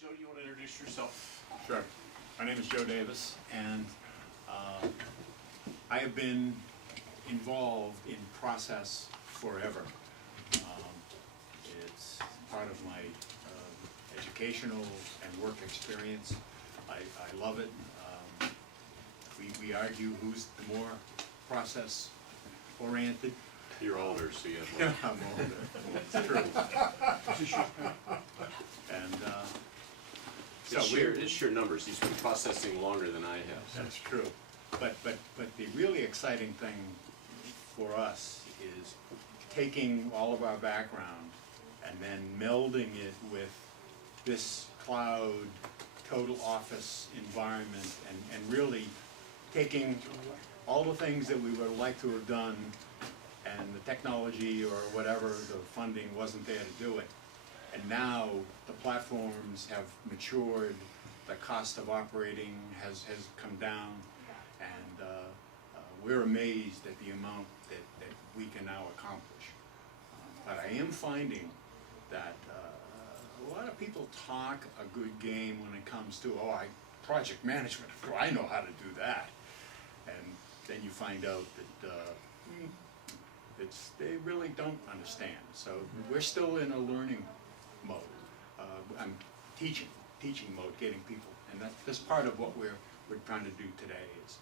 Joe, do you want to introduce yourself? Sure. My name is Joe Davis, and I have been involved in process forever. It's part of my educational and work experience. I love it. We argue who's the more process-oriented. You're older, so you have Yeah, I'm older. It's true. And it's sheer numbers. He's been processing longer than I have. So. That's true. But the really exciting thing for us is taking all of our background and then melding it with this cloud total office environment and really taking all the things that we would like to have done and the technology or whatever, the funding wasn't there to do it. And now the platforms have matured, the cost of operating has come down, and we're amazed at the amount that we can now accomplish. But I am finding that a lot of people talk a good game when it comes to, project management, I know how to do that. And then you find out that they really don't understand. So we're still in a learning mode. I'm teaching mode, getting people, and that's part of what we're trying to do today. Is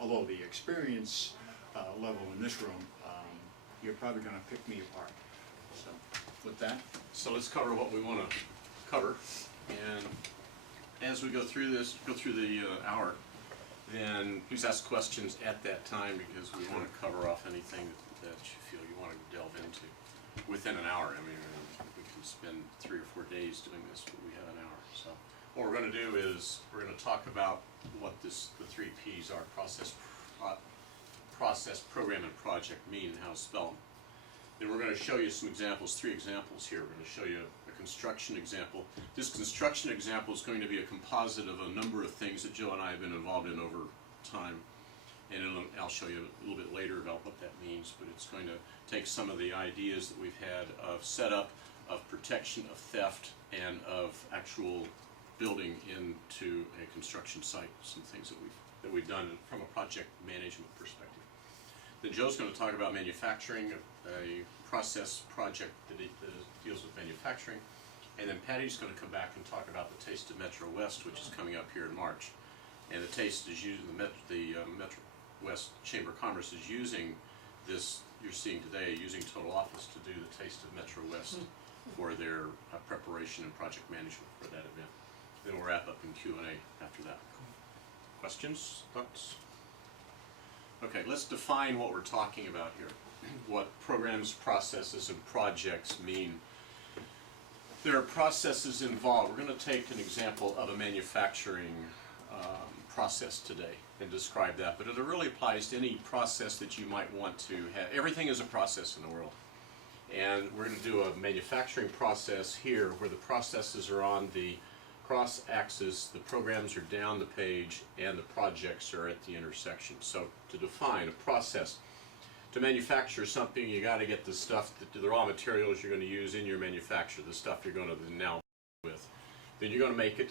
although the experience level in this room, you're probably going to pick me apart. So with that, so let's cover what we want to cover, and as we go through the hour, then please ask questions at that time because we want to cover off anything that you feel you want to delve into within an hour. I mean, we can spend 3 or 4 days doing this, but we have an hour. So what we're going to do is we're going to talk about what the 3 P's are: process, program, and project mean and how to spell them. Then we're going to show you some examples, 3 examples here. We're going to show you a construction example. This construction example is going to be a composite of a number of things that Joe and I have been involved in over time. And I'll show you a little bit later about what that means, but it's going to take some of the ideas that we've had of setup, of protection, of theft, and of actual building into a construction site, some things that we've done from a project management perspective. Then Joe's going to talk about manufacturing, a process project that deals with manufacturing, and then Patty's going to come back and talk about the Taste of Metro West, which is coming up here in March. And the Taste is using Metro West Chamber of Commerce is using this you're seeing today, using Total Office to do the Taste of Metro West for their preparation and project management for that event. Then we'll wrap up in Q&A after that. Questions? Thoughts? Okay, let's define what we're talking about here. What programs, processes, and projects mean. There are processes involved. We're going to take an example of a manufacturing process today and describe that, but it really applies to any process that you might want to have. Everything is a process in the world. And we're going to do a manufacturing process here where the processes are on the cross axis, the programs are down the page, and the projects are at the intersection. So to define a process, to manufacture something, you got to get the stuff, the raw materials you're going to use in your manufacture, the stuff you're going to now with. Then you're going to make it,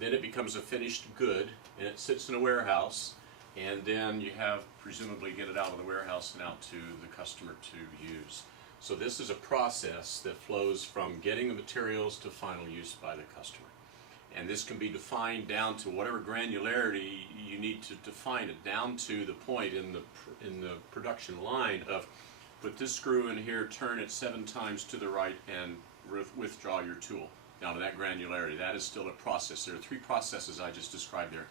then it becomes a finished good, and it sits in a warehouse, and then you have presumably get it out of the warehouse and out to the customer to use. So this is a process that flows from getting the materials to final use by the customer. And this can be defined down to whatever granularity you need to define it, down to the point in the production line of put this screw in here, turn it 7 times to the right, and withdraw your tool. Down to that granularity. That is still a process. There are 3 processes I just described there.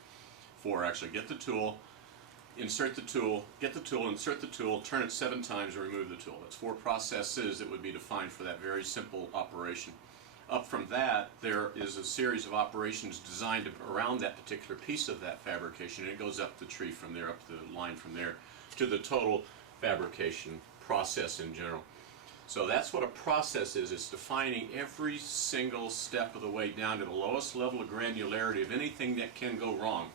4 actually. Get the tool, insert the tool, get the tool, insert the tool, turn it 7 times, and remove the tool. That's 4 processes that would be defined for that very simple operation. Up from that, there is a series of operations designed around that particular piece of that fabrication, and it goes up the tree from there, up the line from there, to the total fabrication process in general. So that's what a process is. It's defining every single step of the way down to the lowest level of granularity of anything that can go wrong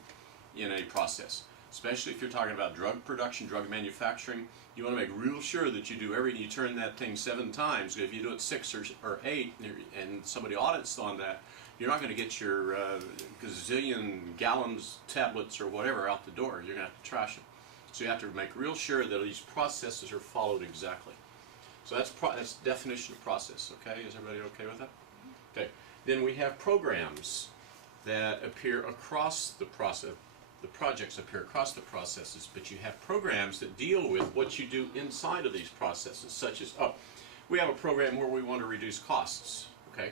in a process. Especially if you're talking about drug production, drug manufacturing, you want to make real sure that you do everything. You turn that thing 7 times. If you do it 6 or 8 and somebody audits on that, you're not going to get your gazillion gallons tablets or whatever out the door. You're going to have to trash them. So you have to make real sure that these processes are followed exactly. So that's definition of process, okay? Is everybody okay with that? Okay. Then we have programs that appear across the process. The projects appear across the processes, but you have programs that deal with what you do inside of these processes, such as, we have a program where we want to reduce costs, okay?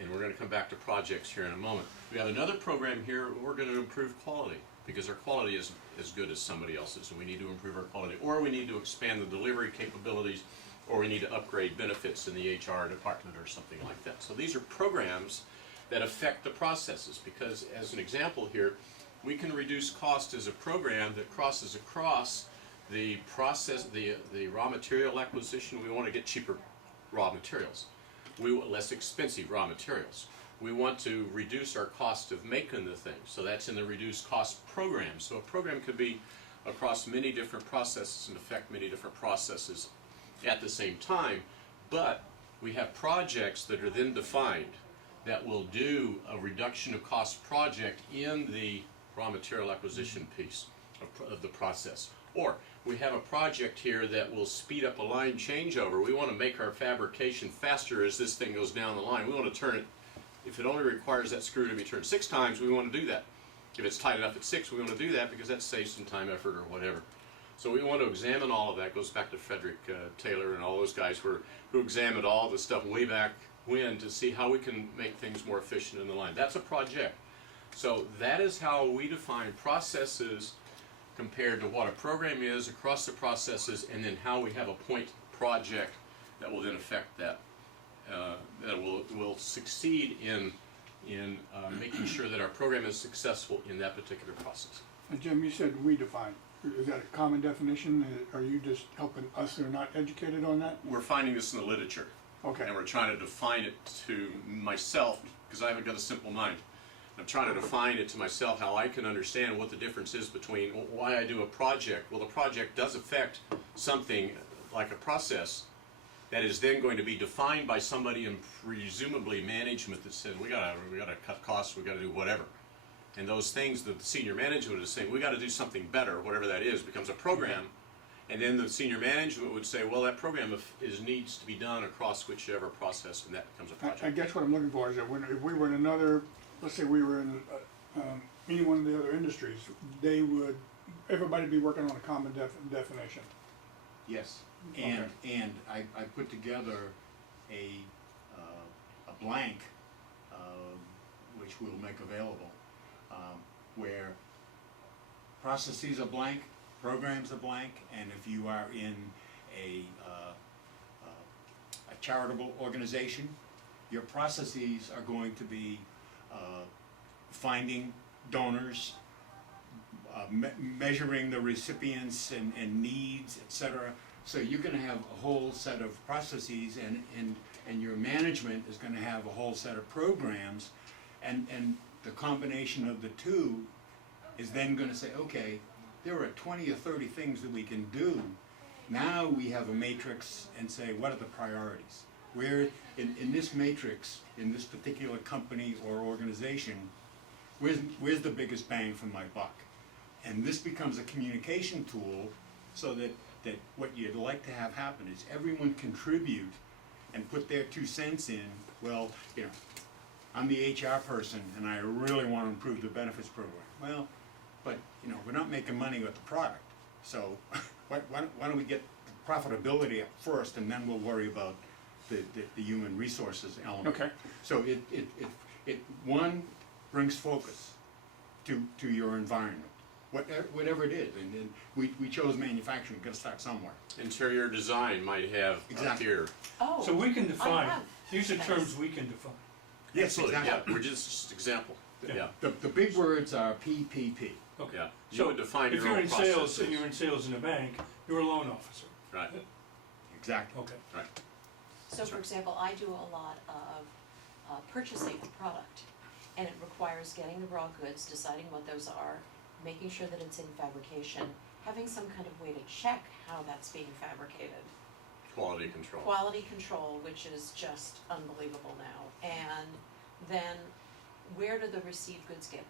And we're going to come back to projects here in a moment. We have another program here where we're going to improve quality, because our quality isn't as good as somebody else's, and we need to improve our quality. Or we need to expand the delivery capabilities, or we need to upgrade benefits in the HR department or something like that. So these are programs that affect the processes, because as an example here, we can reduce cost as a program that crosses across the process, the raw material acquisition. We want to get cheaper raw materials. We want less expensive raw materials. We want to reduce our cost of making the thing. So that's in the reduced cost program. So a program could be across many different processes and affect many different processes at the same time. But we have projects that are then defined that will do a reduction of cost project in the raw material acquisition piece of the process. Or we have a project here that will speed up a line changeover. We want to make our fabrication faster as this thing goes down the line. We want to turn it, if it only requires that screw to be turned 6 times, we want to do that. If it's tight enough at 6, we want to do that because that saves some time, effort, or whatever. So we want to examine all of that. It goes back to Frederick Taylor and all those guys who examined all the stuff way back when to see how we can make things more efficient in the line. That's a project. So that is how we define processes compared to what a program is across the processes, and then how we have a point project that will then affect that, that will succeed in making sure that our program is successful in that particular process. And Jim, you said we define. Is that a common definition? Are you just helping us who are not educated on that? We're finding this in the literature. Okay. And we're trying to define it to myself, because I haven't got a simple mind. I'm trying to define it to myself how I can understand what the difference is between why I do a project. Well, the project does affect something like a process that is then going to be defined by somebody in presumably management that said, we gotta cut costs, we gotta do whatever. And those things that the senior management is saying, we gotta do something better, whatever that is, becomes a program. And then the senior management would say, well, that program needs to be done across whichever process, and that becomes a project. I guess what I'm looking for is that if we were in another, let's say we were in any one of the other industries, everybody be working on a common definition. Yes, Okay. and I put together a blank, which we'll make available, where processes are blank, programs are blank, and if you are in a charitable organization, your processes are going to be finding donors, measuring the recipients and needs, etc. So you're going to have a whole set of processes, and your management is going to have a whole set of programs, and the combination of the two is then going to say, okay, there are 20 or 30 things that we can do. Now we have a matrix and say, what are the priorities? Where in this matrix, in this particular company or organization, where's the biggest bang for my buck? And this becomes a communication tool so that what you'd like to have happen is everyone contribute and put their 2 cents in. Well, you know, I'm the HR person and I really want to improve the benefits program. Well, but you know, we're not making money with the product. So why don't we get the profitability up first, and then we'll worry about the human resources element. Okay. So it one brings focus to your environment, whatever it is, and then we chose manufacturing. We've got to start somewhere. Interior design might have Exactly. up here. Oh. So we can define, have. these are Nice. terms we can define. Yes, Absolutely, exactly. yeah, we're just example. Yeah. Yeah, The big words are PPP. Okay. yeah. You So would define if your you're own in sales, processes. and you're in sales in a bank, you're a loan officer. Right, Exactly. Okay. right. So for example, I do a lot of purchasing a product, and it requires getting the raw goods, deciding what those are, making sure that it's in fabrication, having some kind of way to check how that's being fabricated. Quality control. Quality control, which is just unbelievable now, and then where do the received goods get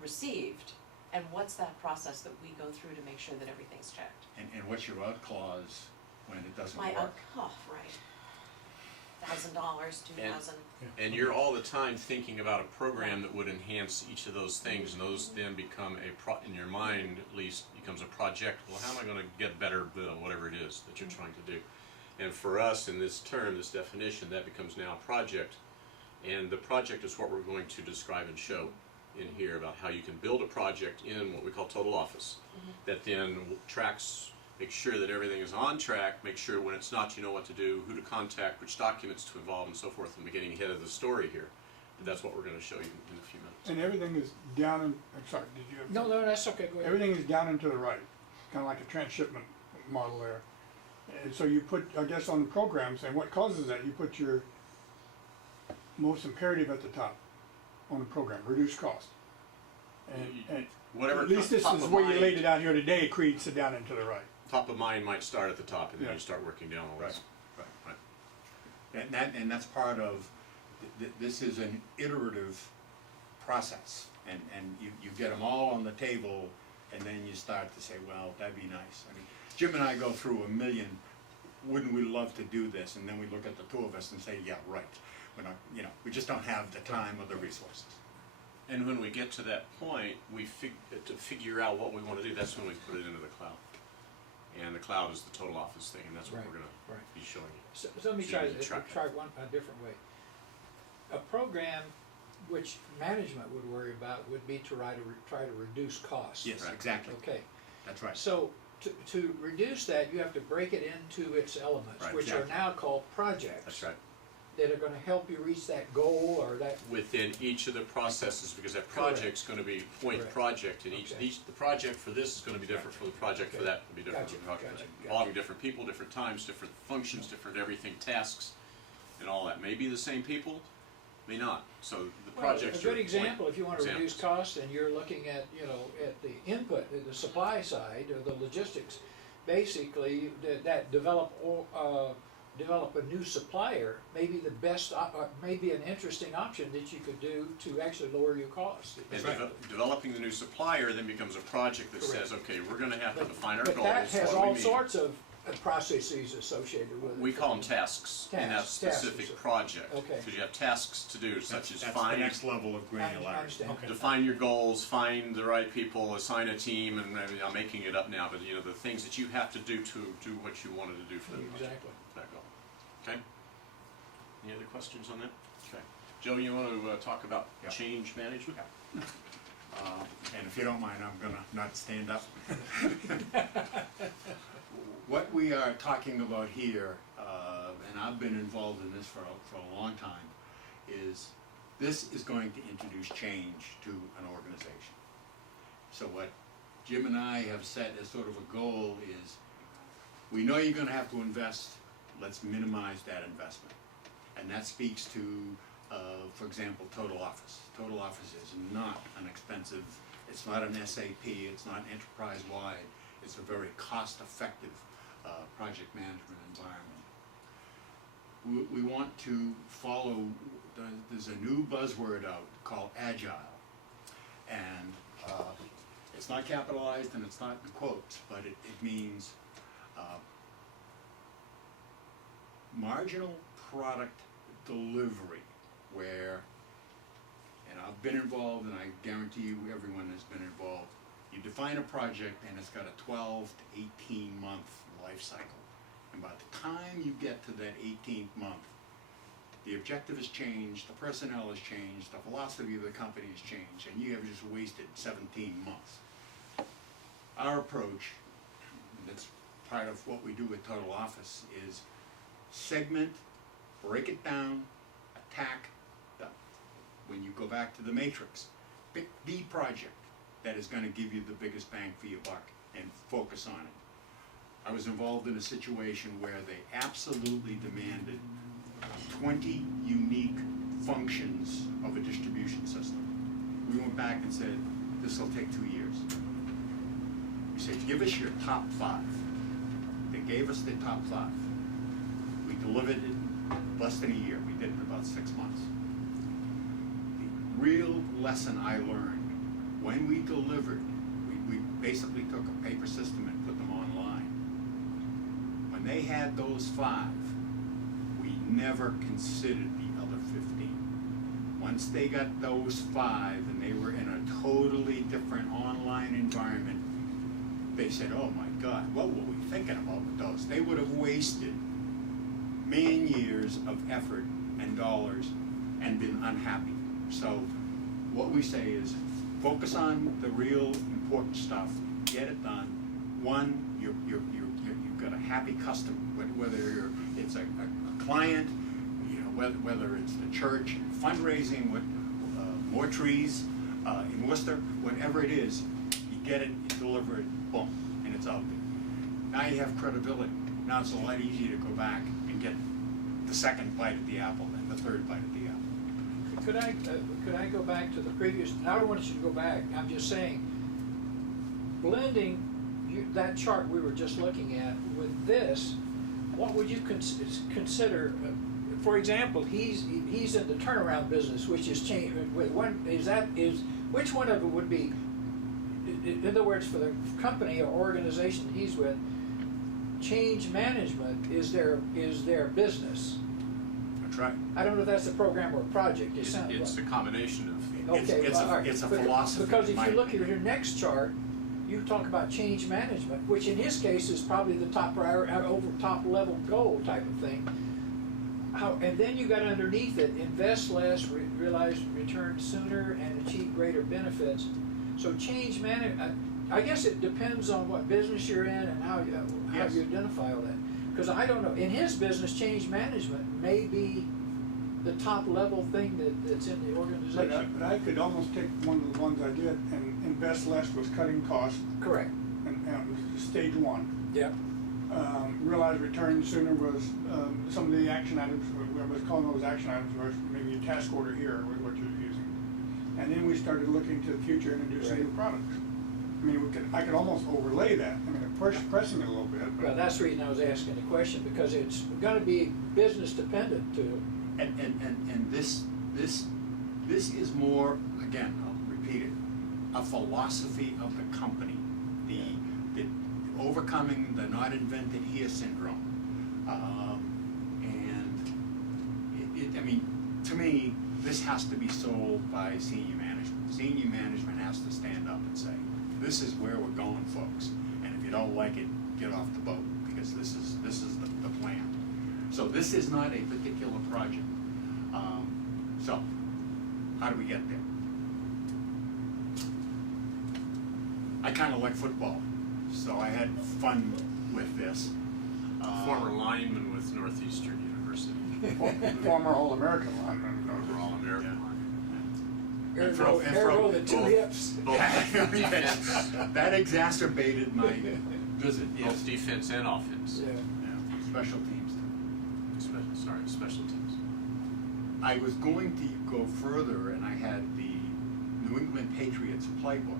received? And what's that process that we go through to make sure that everything's checked? And what's your out clause when it doesn't My, work? right. $1,000, $2,000. And you're all the time thinking about a program that would enhance each of those things, and those then become in your mind at least, becomes a project. Well, how am I gonna get better, whatever it is that you're trying to do? And for us, in this term, this definition, that becomes now a project. And the project is what we're going to describe and show in here about how you can build a project in what we call total office. That then tracks, make sure that everything is on track, make sure when it's not, you know what to do, who to contact, which documents to involve, and so forth, and we're getting ahead of the story here. But that's what we're going to show you in a few minutes. And everything is down and, I'm sorry, did you have? No, that's okay, go ahead. Everything is down and to the right, kinda like a transshipment model there. And so you put, I guess on the programs, and what causes that, you put your most imperative at the top on the program, reduce cost. And Whatever at least this top is of where you mind- laid it out here today, it creates it down and to the right. Top of mind might start at the top, and then Yeah. you start working down all this. Right. And that's part of, this is an iterative process. And you get them all on the table, and then you start to say, well, that'd be nice. I mean, Jim and I go through a million, wouldn't we love to do this? And then we look at the two of us and say, yeah, right. We're not, we just don't have the time or the resources. And when we get to that point, to figure out what we want to do, that's when we put it into the cloud. And the cloud is the total office thing, and that's what Right, we're going to right. be showing you. So let me So try you can track it. a different way. A program which management would worry about would be to try to reduce costs. Yes, Right. exactly. Okay, That's right. so to reduce that, you have to break it into its elements, Right, which are exactly. now called projects. That's right. That are gonna help you reach that goal or that, Within each of the processes, because that Correct. project's going to be point Correct. project, and Okay. the project for this is going to be different from the project for Okay. that, will be different Gotcha, from the project for gotcha, that. gotcha. Involving different people, different times, different functions, different everything, tasks, and all that. May be the same people, may not. So the well, projects a are good example, if you wanna reduce examples. costs, and you're looking at, at the input, the supply side, or the logistics, basically, that develop a new supplier may be the best, may be an interesting option that you could do to actually lower your costs. And right. developing the new supplier then becomes a project that Correct. says, okay, we're going to have to define our But goals. that has what do we all need? sorts of processes associated with it. We call them tasks in that Tasks, tasks, specific so- project. okay. Because you have tasks to do, such as That's the find, next level of I granularity. understand. Okay. define your goals, find the right people, assign a team, and I'm making it up now, but the things that you have to do what you wanted to do for the project. Exactly. That goal. Okay? Any other questions on that? Okay. Joe, you want to talk about Yeah. change management? And if you don't mind, I'm gonna not stand up. What we are talking about here, and I've been involved in this for a long time, is this is going to introduce change to an organization. So what Jim and I have set as sort of a goal is, we know you're gonna have to invest, let's minimize that investment. And that speaks to, for example, Total Office. Total Office is not an expensive, it's not an SAP, it's not enterprise-wide, it's a very cost-effective project management environment. We want to follow, there's a new buzzword out called Agile. And it's not capitalized and it's not in quotes, but it means marginal product delivery, where, and I've been involved, and I guarantee you everyone has been involved, you define a project and it's got a 12 to 18 month life cycle. And by the time you get to that 18th month, the objective has changed, the personnel has changed, the philosophy of the company has changed, and you have just wasted 17 months. Our approach, and that's part of what we do at Total Office, is segment, break it down, attack, when you go back to the matrix, pick the project that is gonna give you the biggest bang for your buck and focus on it. I was involved in a situation where they absolutely demanded 20 unique functions of a distribution system. We went back and said, this will take 2 years. We said, give us your top 5. They gave us the top 5. We delivered it in less than a year. We did it in about 6 months. real lesson I learned, when we delivered, we basically took a paper system and put them online. When they had those 5, we never considered the other 15. Once they got those 5 and they were in a totally different online environment, they said, oh my God, what were we thinking about with those? They would have wasted man-years of effort and dollars and been unhappy. So what we say is, focus on the real important stuff, get it done. One, you've got a happy customer, whether it's a client, you know, whether it's the church, fundraising, more trees in Worcester, whatever it is, you get it, you deliver it, boom, and it's out there. Now you have credibility. Now it's a lot easier to go back and get the second bite at the apple and the third bite at the apple. Could I go back to the previous, I don't want you to go back, I'm just saying, blending that chart we were just looking at with this, what would you consider, for example, he's in the turnaround business, which is change, which one of it would be, in other words, for the company or organization he's with, change management is their business. That's right. I don't know if that's a program or a project. It sounds It's a like. combination of. Okay, It's all right. a philosophy. Because if in you my look at opinion. your next chart, you talk about change management, which in his case is probably the top priority, over top level goal type of thing. And then you got underneath it, invest less, realize return sooner, and achieve greater benefits. So change management, I guess it depends on what business you're in and how Yes. you identify all that. Because I don't know, in his business, change management may be the top level thing that's in the organization. But I could almost take one of the ones I did, and invest less was cutting costs, Correct. and stage 1. Yeah. Realize return sooner was some of the action items, I was calling those action items, was maybe a task order here was what you're using. And then we started looking to the future, introducing new products. I mean, I could almost overlay that. I mean, pressing it a little bit. But Well, that's the reason I was asking the question, because it's gonna be business dependent too. And this is more, again, I'll repeat it, a philosophy of the company, the overcoming the not invented here syndrome. I mean, to me, this has to be sold by senior management. Senior management has to stand up and say, this is where we're going, folks. And if you don't like it, get off the boat, because this is the plan. So this is not a particular project. So, how do we get there? I kind of like football, so I had fun with this. Former lineman with Northeastern University. former All-American lineman. We're all American linemen. Ergo the two hips. That exacerbated my visit, yes. Both defense and offense. Yeah. Yeah, special teams. Special teams. I was going to go further, and I had the New England Patriots playbook,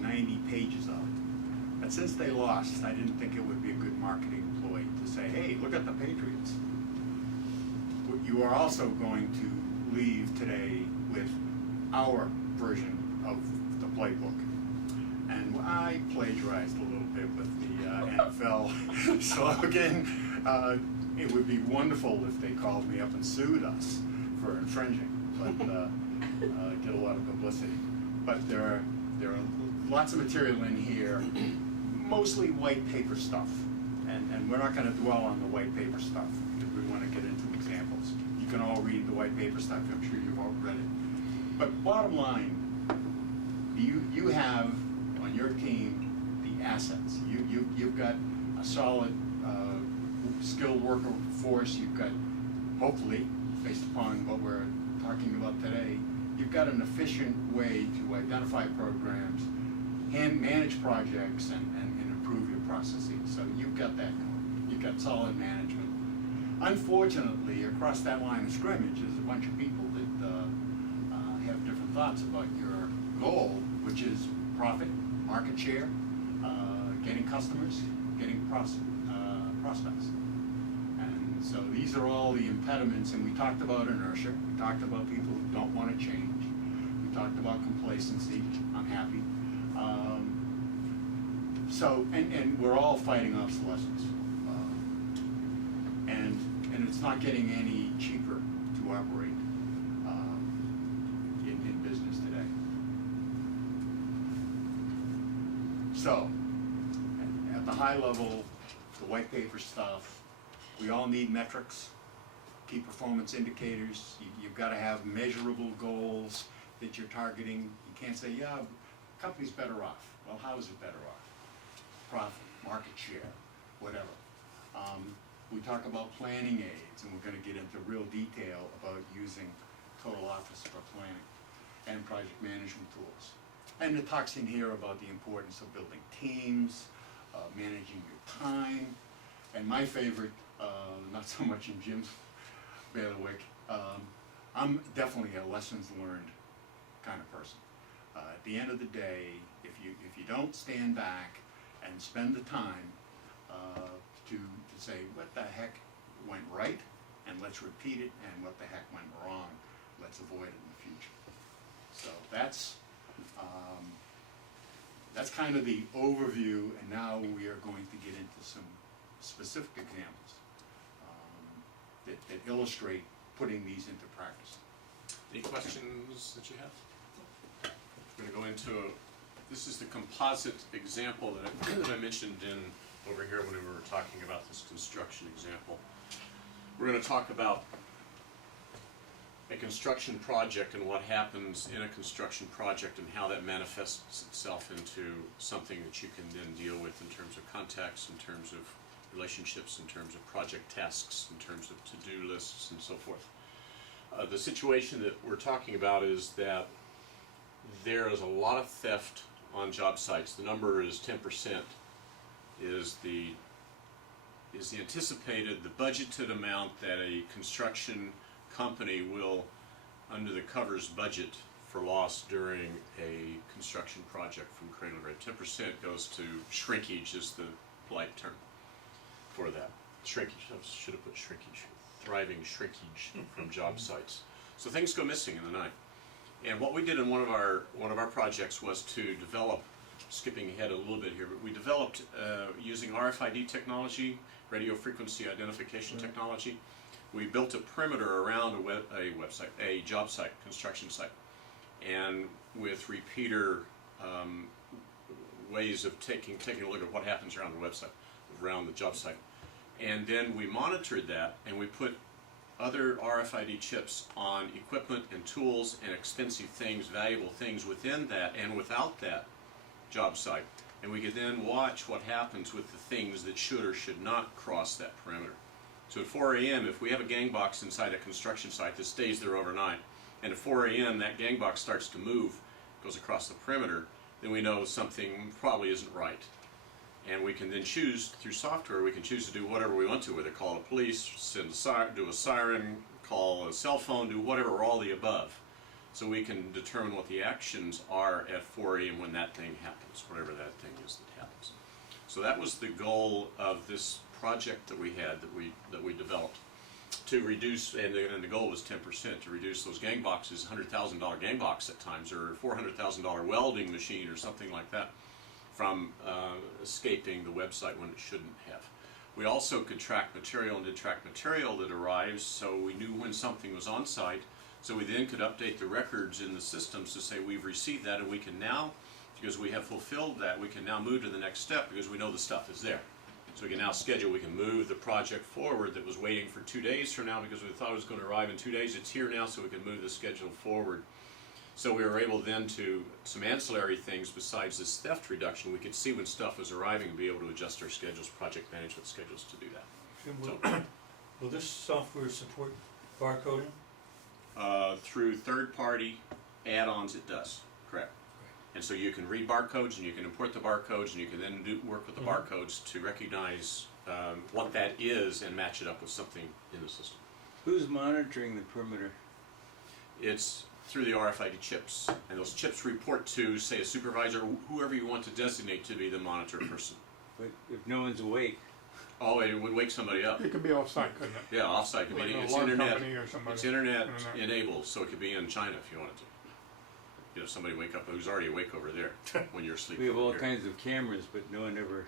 90 pages of it. But since they lost, I didn't think it would be a good marketing ploy to say, hey, look at the Patriots. You are also going to leave today with our version of the playbook. And I plagiarized a little bit with the NFL slogan. It would be wonderful if they called me up and sued us for infringing, but get a lot of publicity. But there are lots of material in here, mostly white paper stuff, and we're not going to dwell on the white paper stuff because we want to get into examples. You can all read the white paper stuff. I'm sure you've all read it. But bottom line, you have on your team the assets. You've got a solid skilled worker force. You've got, hopefully, based upon what we're talking about today, you've got an efficient way to identify programs, manage projects, and improve your processes. So you've got that going. You've got solid management. Unfortunately, across that line of scrimmage is a bunch of people that have different thoughts about your goal, which is profit, market share, getting customers, getting prospects. And so these are all the impediments, and we talked about inertia, we talked about people who don't want to change. talked about complacency, I'm happy. And we're all fighting obsolescence. And it's not getting any cheaper to operate in business today. So, at the high level, the white paper stuff, we all need metrics, key performance indicators. You've got to have measurable goals that you're targeting. You can't say, yeah, company's better off. Well, how is it better off? Profit, market share, whatever. We talk about planning aids, and we're going to get into real detail about using total office for planning and project management tools. And it talks in here about the importance of building teams, managing your time, and my favorite, not so much in Jim's bailiwick, I'm definitely a lessons learned kind of person. At the end of the day, if you don't stand back and spend the time to say what the heck went right, and let's repeat it, and what the heck went wrong, let's avoid it in the future. So that's kind of the overview, and now we are going to get into some specific examples that illustrate putting these into practice. Any questions that you have? We're going to go into this is the composite example that I mentioned over here when we were talking about this construction example. We're going to talk about a construction project and what happens in a construction project and how that manifests itself into something that you can then deal with in terms of contacts, in terms of relationships, in terms of project tasks, in terms of to-do lists, and so forth. The situation that we're talking about is that there is a lot of theft on job sites. The number is 10%. Is the anticipated, the budgeted amount that a construction company will, under the covers, budget for loss during a construction project from cradle to grave. 10% goes to shrinkage, is the polite term for that. Shrinkage. I should have put shrinkage. Thriving shrinkage from job sites. So things go missing in the night. And what we did in one of our projects was to develop, skipping ahead a little bit here, but we developed using RFID technology, radio frequency identification technology. We built a perimeter around a job site, construction site, and with repeater ways of taking a look at what happens around the website, around the job site. And then we monitored that, and we put other RFID chips on equipment and tools and expensive things, valuable things within that and without that job site. And we could then watch what happens with the things that should or should not cross that perimeter. So at 4 a.m., if we have a gang box inside a construction site that stays there overnight, and at 4 a.m. that gang box starts to move, goes across the perimeter, then we know something probably isn't right. And we can then choose, through software, we can choose to do whatever we want to with it. Call the police, do a siren, call a cell phone, do whatever, all the above. So we can determine what the actions are at 4 a.m. when that thing happens, whatever that thing is that happens. So that was the goal of this project that we had, that we developed, to reduce, and the goal was 10%, to reduce those gang boxes, $100,000 gang box at times, or $400,000 welding machine or something like that, from escaping the website when it shouldn't have. We also could track material and did track material that arrives, so we knew when something was on site, so we then could update the records in the systems to say we've received that, and we can now, because we have fulfilled that, we can now move to the next step because we know the stuff is there. So we can now schedule, we can move the project forward that was waiting for 2 days from now because we thought it was going to arrive in 2 days. It's here now, so we can move the schedule forward. So we were able then to, some ancillary things besides this theft reduction, we could see when stuff was arriving and be able to adjust our schedules, project management schedules to do that. And will this software support barcoding? Through third-party add-ons it does, correct. And so you can read barcodes and you can import the barcodes and you can then work with the barcodes to recognize what that is and match it up with something in the system. Who's monitoring the perimeter? It's through the RFID chips, and those chips report to, say, a supervisor, whoever you want to designate to be the monitor person. But if no one's awake, Oh, it would wake somebody up. It could be off-site, couldn't it? Yeah, offsite. Like It's an alarm internet. company or somebody. It's internet Internet. enabled, so it could be in China if you wanted to. You know, somebody wake up who's already awake over there when you're sleeping. We have all over here. kinds of cameras, but no one ever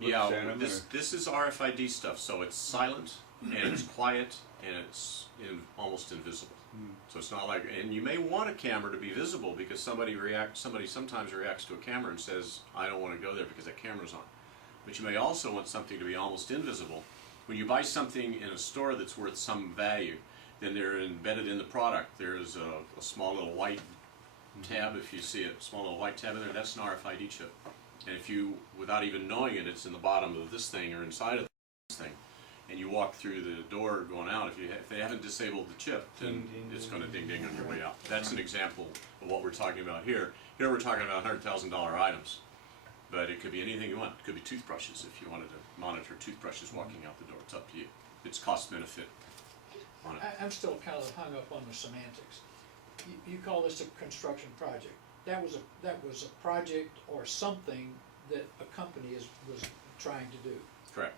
looks Yeah, at them. this is RFID stuff, so it's silent and it's quiet and it's almost invisible. So it's not like, and you may want a camera to be visible because somebody sometimes reacts to a camera and says, I don't want to go there because that camera's on. But you may also want something to be almost invisible. When you buy something in a store that's worth some value, then they're embedded in the product. There's a small little white tab, if you see it, small little white tab in there, that's an RFID chip. And if you, without even knowing it, it's in the bottom of this thing or inside of this thing, and you walk through the door going out, if they haven't disabled the chip, then it's going to ding ding on your way out. That's an example of what we're talking about here. Here we're talking about $100,000 items, but it could be anything you want. It could be toothbrushes if you wanted to monitor toothbrushes walking out the door. It's up to you. It's cost benefit on it. I'm still kind of hung up on the semantics. You call this a construction project. That was a project or something that a company was trying to do. Correct.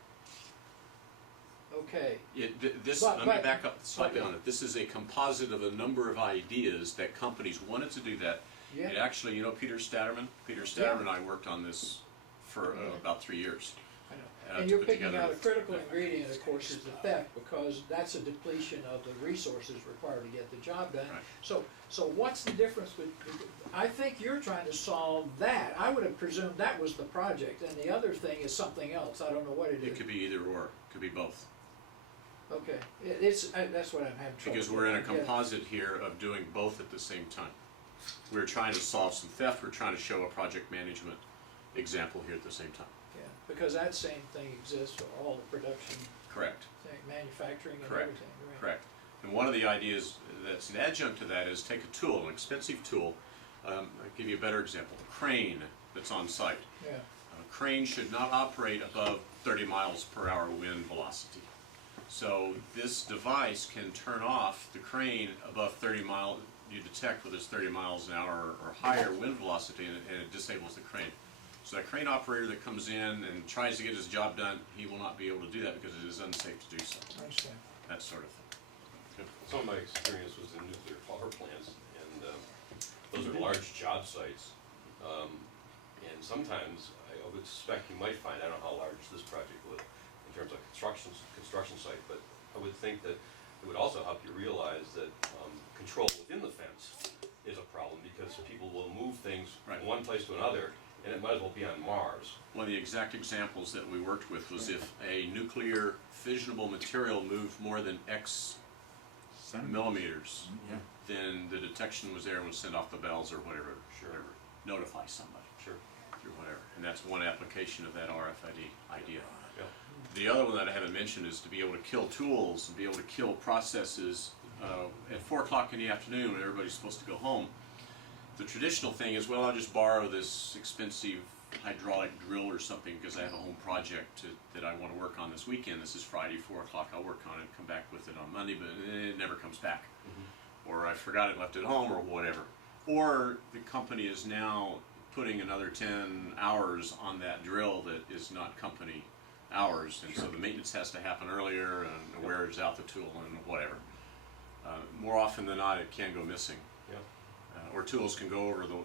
Okay. Let me back up slightly okay. on it. This is a composite of a number of ideas that companies wanted to do that. Yeah. It actually, you know Peter Statterman? Peter Statterman and I worked on this for about 3 years. I know. To And you're put picking together- out a critical ingredient, of course, is the theft, because that's a depletion of the resources required to get the job done. Right. So what's the difference with, I think you're trying to solve that. I would have presumed that was the project, and the other thing is something else. I don't know what it It is. could be either or. It could be both. Okay, that's what I'm having trouble Because with. we're in a Yeah. composite here of doing both at the same time. We're trying to solve some theft. We're trying to show a project management example here at the same time. Yeah, because that same thing exists for all the production, Correct. manufacturing and Correct. everything, right? Correct. And one of the ideas that's an adjunct to that is take a tool, an expensive tool. I'll give you a better example. A crane that's on site. Yeah, A crane should not operate above 30 miles per hour wind velocity. So this device can turn off the crane above 30 miles. You detect whether it's 30 miles an hour or higher wind velocity, and it disables the crane. So that crane operator that comes in and tries to get his job done, he will not be able to do that because it is unsafe to do so. I understand. That sort of thing. Some of my experience was in nuclear power plants, and those are large job sites. And sometimes I would suspect you might find, I don't know how large this project was in terms of construction site, but I would think that it would also help you realize that control within the fence is a problem, because people will move things Right. from one place to another, and it might as well be on Mars. One of the exact examples that we worked with was if a nuclear fissionable material moved more than X millimeters, then the detection was there and would send off the bells or whatever, Sure. notify somebody Sure. through whatever. And that's one application of that RFID idea. Yeah. The other one that I haven't mentioned is to be able to kill tools and be able to kill processes at 4 o'clock in the afternoon when everybody's supposed to go home. The traditional thing is, well, I'll just borrow this expensive hydraulic drill or something because I have a home project that I want to work on this weekend. This is Friday, 4 o'clock, I'll work on it, come back with it on Monday, but it never comes back. Or I forgot it, left it home, or whatever. Or the company is now putting another 10 hours on that drill that is not company hours, and so the maintenance has to happen earlier, and wears out the tool, and whatever. More often than not, it can go missing. Yeah. Or tools can go over the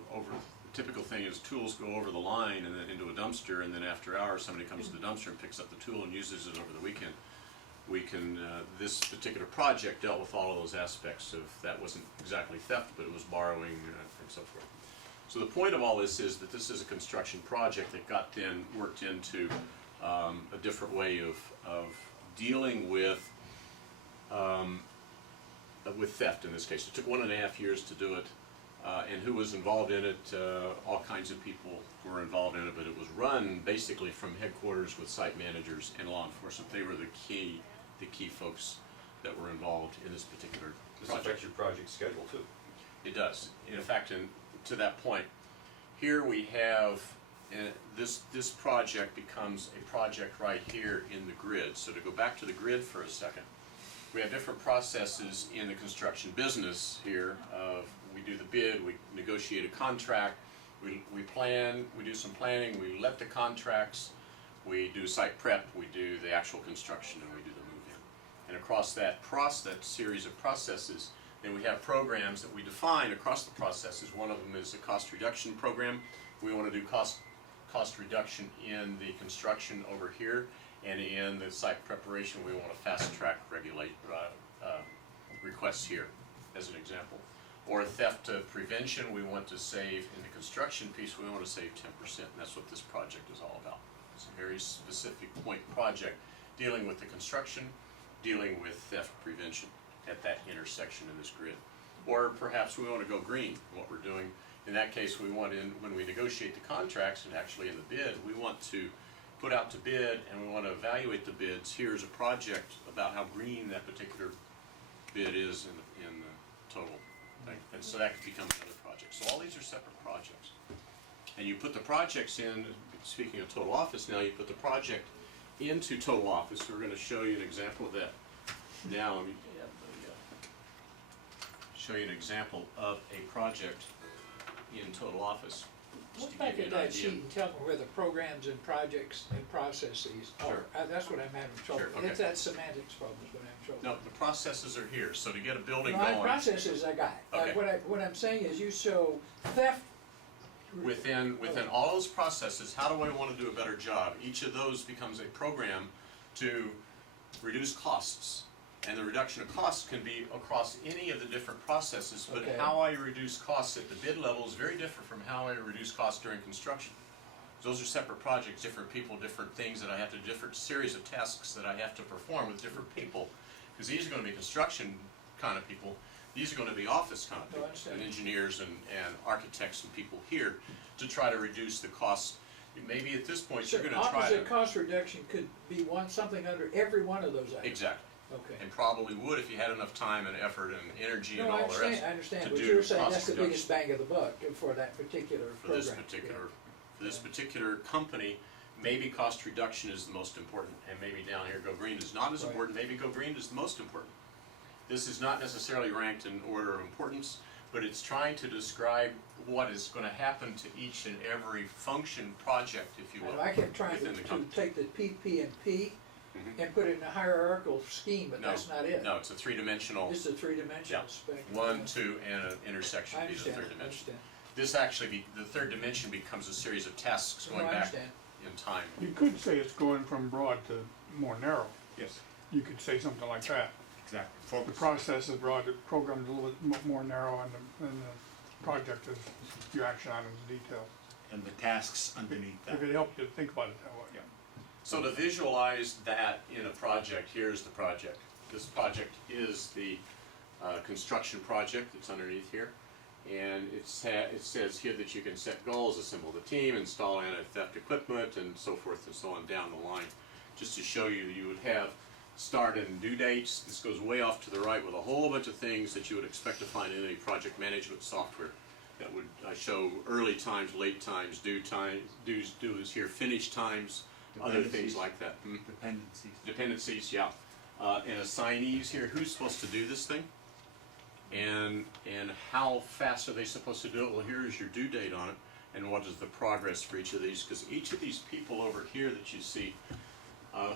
typical thing is tools go over the line and then into a dumpster, and then after hours somebody comes to the dumpster and picks up the tool and uses it over the weekend. We can, this particular project dealt with all of those aspects of, that wasn't exactly theft, but it was borrowing and so forth. So the point of all this is that this is a construction project that got then worked into a different way of dealing with theft in this case. It took 1.5 years to do it. And who was involved in it? All kinds of people were involved in it, but it was run basically from headquarters with site managers and law enforcement. They were the key folks that were involved in this particular This project. affects your project schedule too. It does. In fact, to that point, here we have this project becomes a project right here in the grid. So to go back to the grid for a second, we have different processes in the construction business here. We do the bid, we negotiate a contract, we plan, we do some planning, we let the contracts, we do site prep, we do the actual construction, and we do the move-in. And across that series of processes, And we have programs that we define across the processes. One of them is a cost reduction program. We want to do cost reduction in the construction over here, and in the site preparation, we want to fast track requests here, as an example. Or theft prevention, we want to save, in the construction piece, we want to save 10%, and that's what this project is all about. It's a very specific point project dealing with the construction, dealing with theft prevention at that intersection in this grid. Or perhaps we want to go green, what we're doing. In that case, we want when we negotiate the contracts and actually in the bid, we want to put out to bid and we want to evaluate the bids. Here's a project about how green that particular bid is in the total thing. And so that could become another project. So all these are separate projects. And you put the projects in, speaking of total office now, you put the project into total office. We're going to show you an example of that. Now, let me show you an example of a project in total office. just Look to back give you at an that idea. sheet and tell me where the programs and projects and processes are. Sure. That's what I'm having trouble. Sure, okay. It's that semantics problem is what I'm having trouble. No, the processes are here, so to get a building No, going. processes I got. Okay. What I'm saying is you show theft. Within all those processes, how do I want to do a better job? Each of those becomes a program to reduce costs. And the reduction of costs can be across any of the different processes, but Okay. how I reduce costs at the bid level is very different from how I reduce costs during construction. Those are separate projects, different people, different things that I have to, different series of tasks that I have to perform with different people. Because these are going to be construction kind of people, these are going to be office kind of Oh, I people, understand. and engineers and architects and people here to try to reduce the costs. Maybe at this point, So you're going to try opposite to. cost reduction could be something under every one of those items. Exactly. Okay. And probably would if you had enough time and effort and energy and No, all I the rest. understand, I understand, to but do you're saying cost that's the reduction. biggest bang of the buck for that particular For program. this particular company, maybe cost reduction is the most important, and maybe down here Go Green is not as Right. important, maybe Go Green is the most important. This is not necessarily ranked in order of importance, but it's trying to describe what is going to happen to each and every function project, if you will, And I kept trying within the to company. take the PP and P Mhm. and put it in a hierarchical scheme, but No, that's not it. No, it's a three-dimensional, It's a three-dimensional Yeah. spectrum. 1, 2, and an intersection I would be the understand, third I dimension. understand. This actually, the third dimension becomes a series of tasks No, going I back understand. in time. You could say it's going from broad to more narrow. Yes, You could say something like that. exactly. The Focus. process is broad, the program's a little bit more narrow, and the project is a few action items, details. And the tasks underneath that. If it helped you think about it that way. Yeah. So to visualize that in a project, here's the project. This project is the construction project that's underneath here. And it says here that you can set goals, assemble the team, install anti-theft equipment, and so forth and so on down the line. Just to show you, you would have start and due dates. This goes way off to the right with a whole bunch of things that you would expect to find in any project management software. That would show early times, late times, due is here, finish times, other things Dependencies. like that. Dependencies. Dependencies, yeah. And assignees here, who's supposed to do this thing? And how fast are they supposed to do it? Well, here is your due date on it, and what is the progress for each of these? Because each of these people over here that you see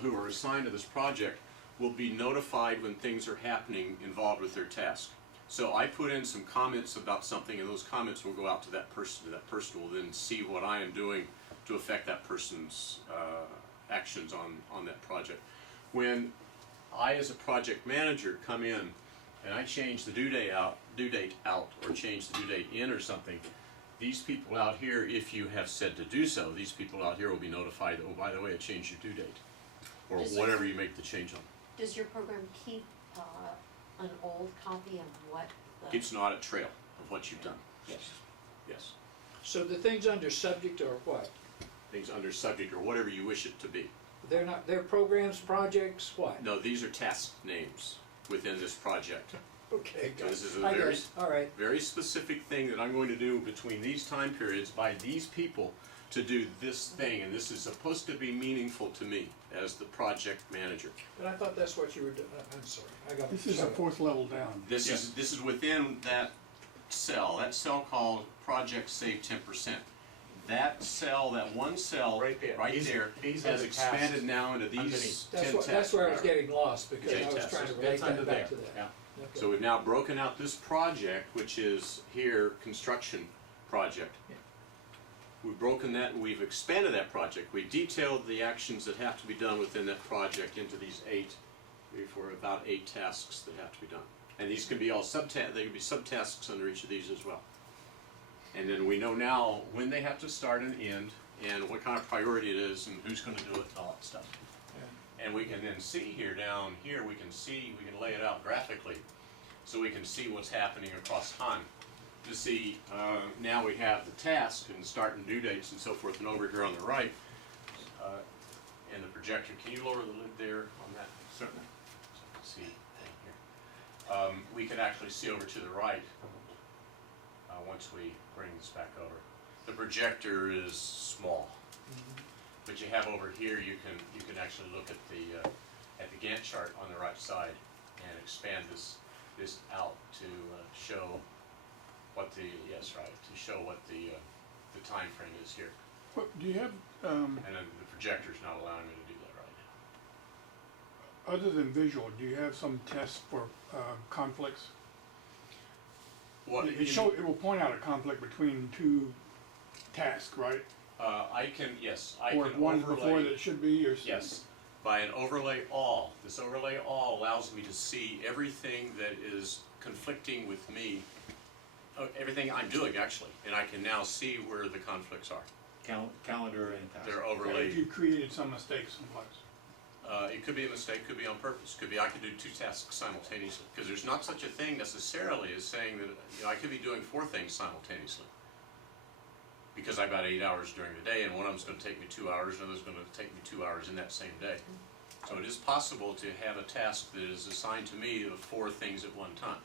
who are assigned to this project will be notified when things are happening involved with their task. So I put in some comments about something, and those comments will go out to that person, and that person will then see what I am doing to affect that person's actions on that project. When I, as a project manager, come in and I change the due date out, or change the due date in or something, these people out here, if you have said to do so, these people out here will be notified, oh, by the way, I changed your due date, or Does- whatever you make the change on. Does your program keep an old copy of what the? It's not a trail of what you've done. Yes. Yes. So the things under subject are what? Things under subject or whatever you wish it to be. They're programs, projects, what? No, these are task names within this project. Okay, So got this is it. a I get very, it. All right. very specific thing that I'm going to do between these time periods by these people to do this thing, and this is supposed to be meaningful to me as the project manager. But I thought that's what you were doing. I'm sorry. I got. This is the sorry. fourth level down. This is within that cell called project save 10%. that cell, that one cell, Right there. right These- there, these are has the expanded tasks now into these underneath. 10 tasks. That's where I was getting lost, because Okay, I was tasks. trying to relate That's under that back to there, that. yeah. Okay. So we've now broken out this project, which is here, construction project. Yeah. We've broken that, and we've expanded that project. We detailed the actions that have to be done within that project into these about 8 tasks that have to be done. And these can be all they can be subtasks under each of these as well. And then we know now when they have to start and end, and what kind of priority it is, and who's gonna do it, and all that stuff. And we can then see here, down here, we can lay it out graphically, so we can see what's happening across time. To see, now we have the task and start and due dates and so forth, and over here on the right, and the projector, can you lower the lid there on that? Certainly. So I can see down here. We can actually see over to the right, once we bring this back over. The projector is small. But you have over here, you can actually look at the Gantt chart on the right side and expand this out to show what the time frame is here. What, do you have, And then the projector's not allowing me to do that right now. other than visual, do you have some tests for conflicts? What It will point out a conflict between 2 tasks, right? I can Or one before overlay. that should be, or? Yes, by an overlay all. This overlay all allows me to see everything that is conflicting with me, everything I'm doing actually, and I can now see where the conflicts are. Calendar and task. They're If overlaid. you created some mistakes someplace. It could be a mistake, could be on purpose, could be I could do 2 tasks simultaneously, because there's not such a thing necessarily as saying that, I could be doing 4 things simultaneously. Because I've got 8 hours during the day, and one of them's gonna take me 2 hours, another's gonna take me 2 hours in that same day. So it is possible to have a task that is assigned to me of 4 things at one time.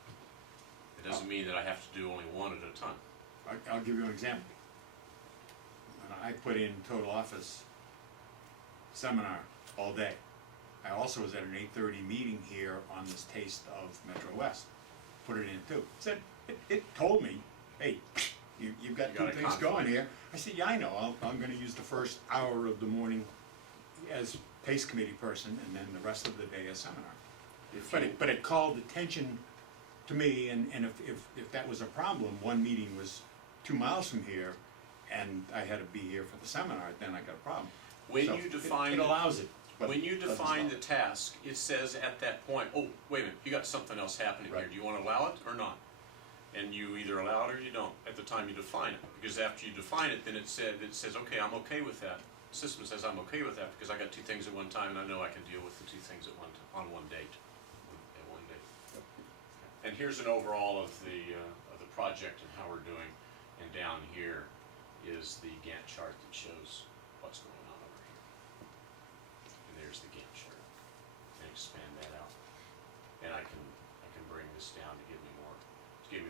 It doesn't mean that I have to do only one at a time. I'll give you an example. I put in total office seminar all day. I also was at an 8:30 meeting here on this taste of Metro West. Put it in too. It told me, hey, you've got You 2 got a things going conflict. here. I said, yeah, I know. I'm gonna use the first hour of the morning as taste committee person, and then the rest of the day as seminar. But it called attention to me, and if that was a problem, one meeting was 2 miles from here, and I had to be here for the seminar, then I got a problem. When So you define it allows it. but When you doesn't define the stop. task, it says at that point, oh, wait a minute, you got something else happening here, Right. do you wanna allow it or not? And you either allow it or you don't, at the time you define it, because after you define it, then it says, okay, I'm okay with that. The system says I'm okay with that, because I got 2 things at one time, and I know I can deal with the 2 things at on one date, at one date. And here's an overall of the project and how we're doing, and down here is the Gantt chart that shows what's going on over here. And there's the Gantt chart, and expand that out. And I can bring this down to give me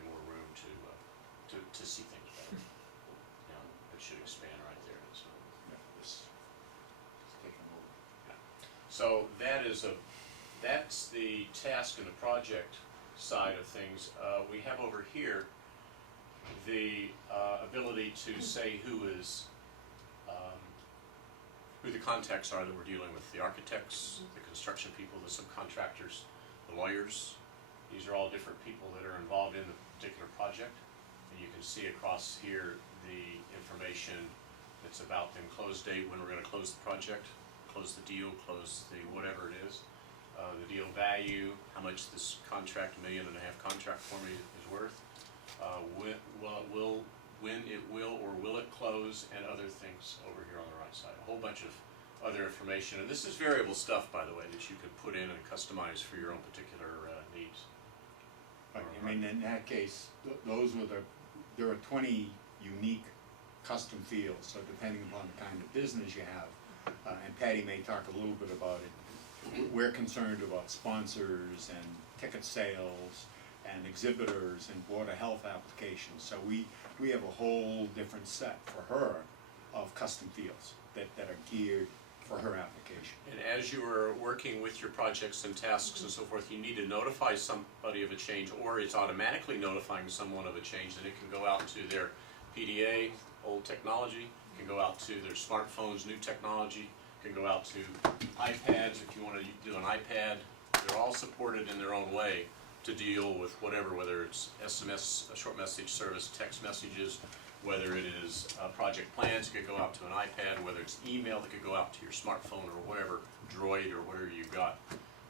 more room to see things better. Now, it should expand right there, so. Yeah, this is taking over. So that's the task and the project side of things. We have over here the ability to say who the contacts are that we're dealing with, the architects, the construction people, the subcontractors, the lawyers. These are all different people that are involved in the particular project. And you can see across here the information that's about the close date, when we're gonna close the project, close the deal, close the whatever it is. The deal value, how much this contract, $1.5 million contract for me is worth. When it will or will it close, and other things over here on the right side. A whole bunch of other information, and this is variable stuff, by the way, that you can put in and customize for your own particular needs. But I mean, in that case, there are 20 unique custom fields, so depending upon the kind of business you have, and Patty may talk a little bit about it, we're concerned about sponsors and ticket sales and exhibitors and Board of Health applications, so we have a whole different set for her of custom fields that are geared for her application. And as you are working with your projects and tasks and so forth, you need to notify somebody of a change, or it's automatically notifying someone of a change, that it can go out to their PDA, old technology, can go out to their smartphones, new technology, can go out to iPads if you want to do an iPad. They're all supported in their own way to deal with whatever, whether it's SMS, a short message service, text messages, whether it is project plans, it could go out to an iPad, whether it's email, that could go out to your smartphone or whatever, Droid or whatever you've got.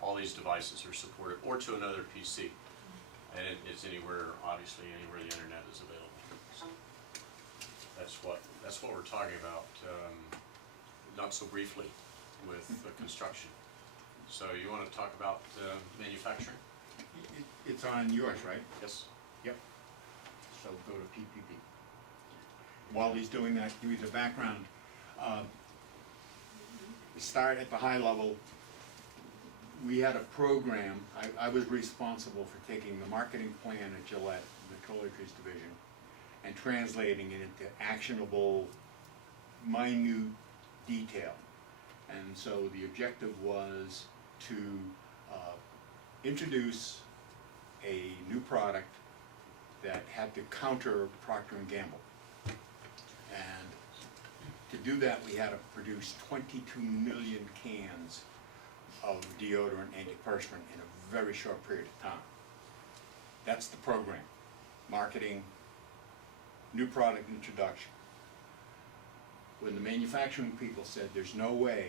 All these devices are supported, or to another PC. And it's anywhere, obviously, anywhere the internet is available. So that's what we're talking about, not so briefly, with construction. So you want to talk about manufacturing? It's on yours, right? Yes. Yep. So go to PPP. While he's doing that, give you the background. Start at the high level. We had a program, I was responsible for taking the marketing plan at Gillette, the toiletries division, and translating it into actionable, minute detail. And so the objective was to introduce a new product that had to counter Procter & Gamble. And to do that, we had to produce 22 million cans of deodorant and antiperspirant in a very short period of time. That's the program. Marketing, new product introduction. When the manufacturing people said there's no way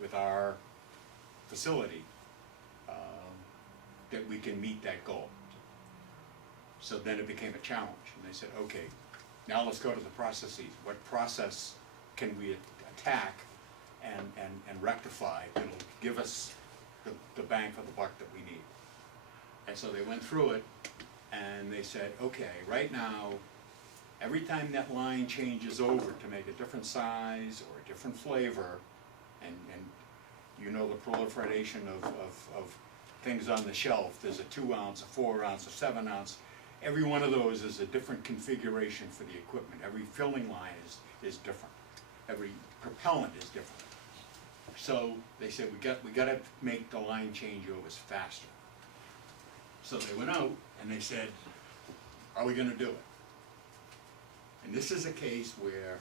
with our facility that we can meet that goal. So then it became a challenge, and they said, okay, now let's go to the processes. What process can we attack and rectify that'll give us the bang for the buck that we need? And so they went through it, and they said, okay, right now, every time that line changes over to make a different size or a different flavor, and you know the proliferation of things on the shelf, there's a 2 ounce, a 4 ounce, a 7 ounce, every one of those is a different configuration for the equipment. Every filling line is different. Every propellant is different. So they said, we got to make the line changeovers faster. So they went out and they said, are we going to do it? And this is a case where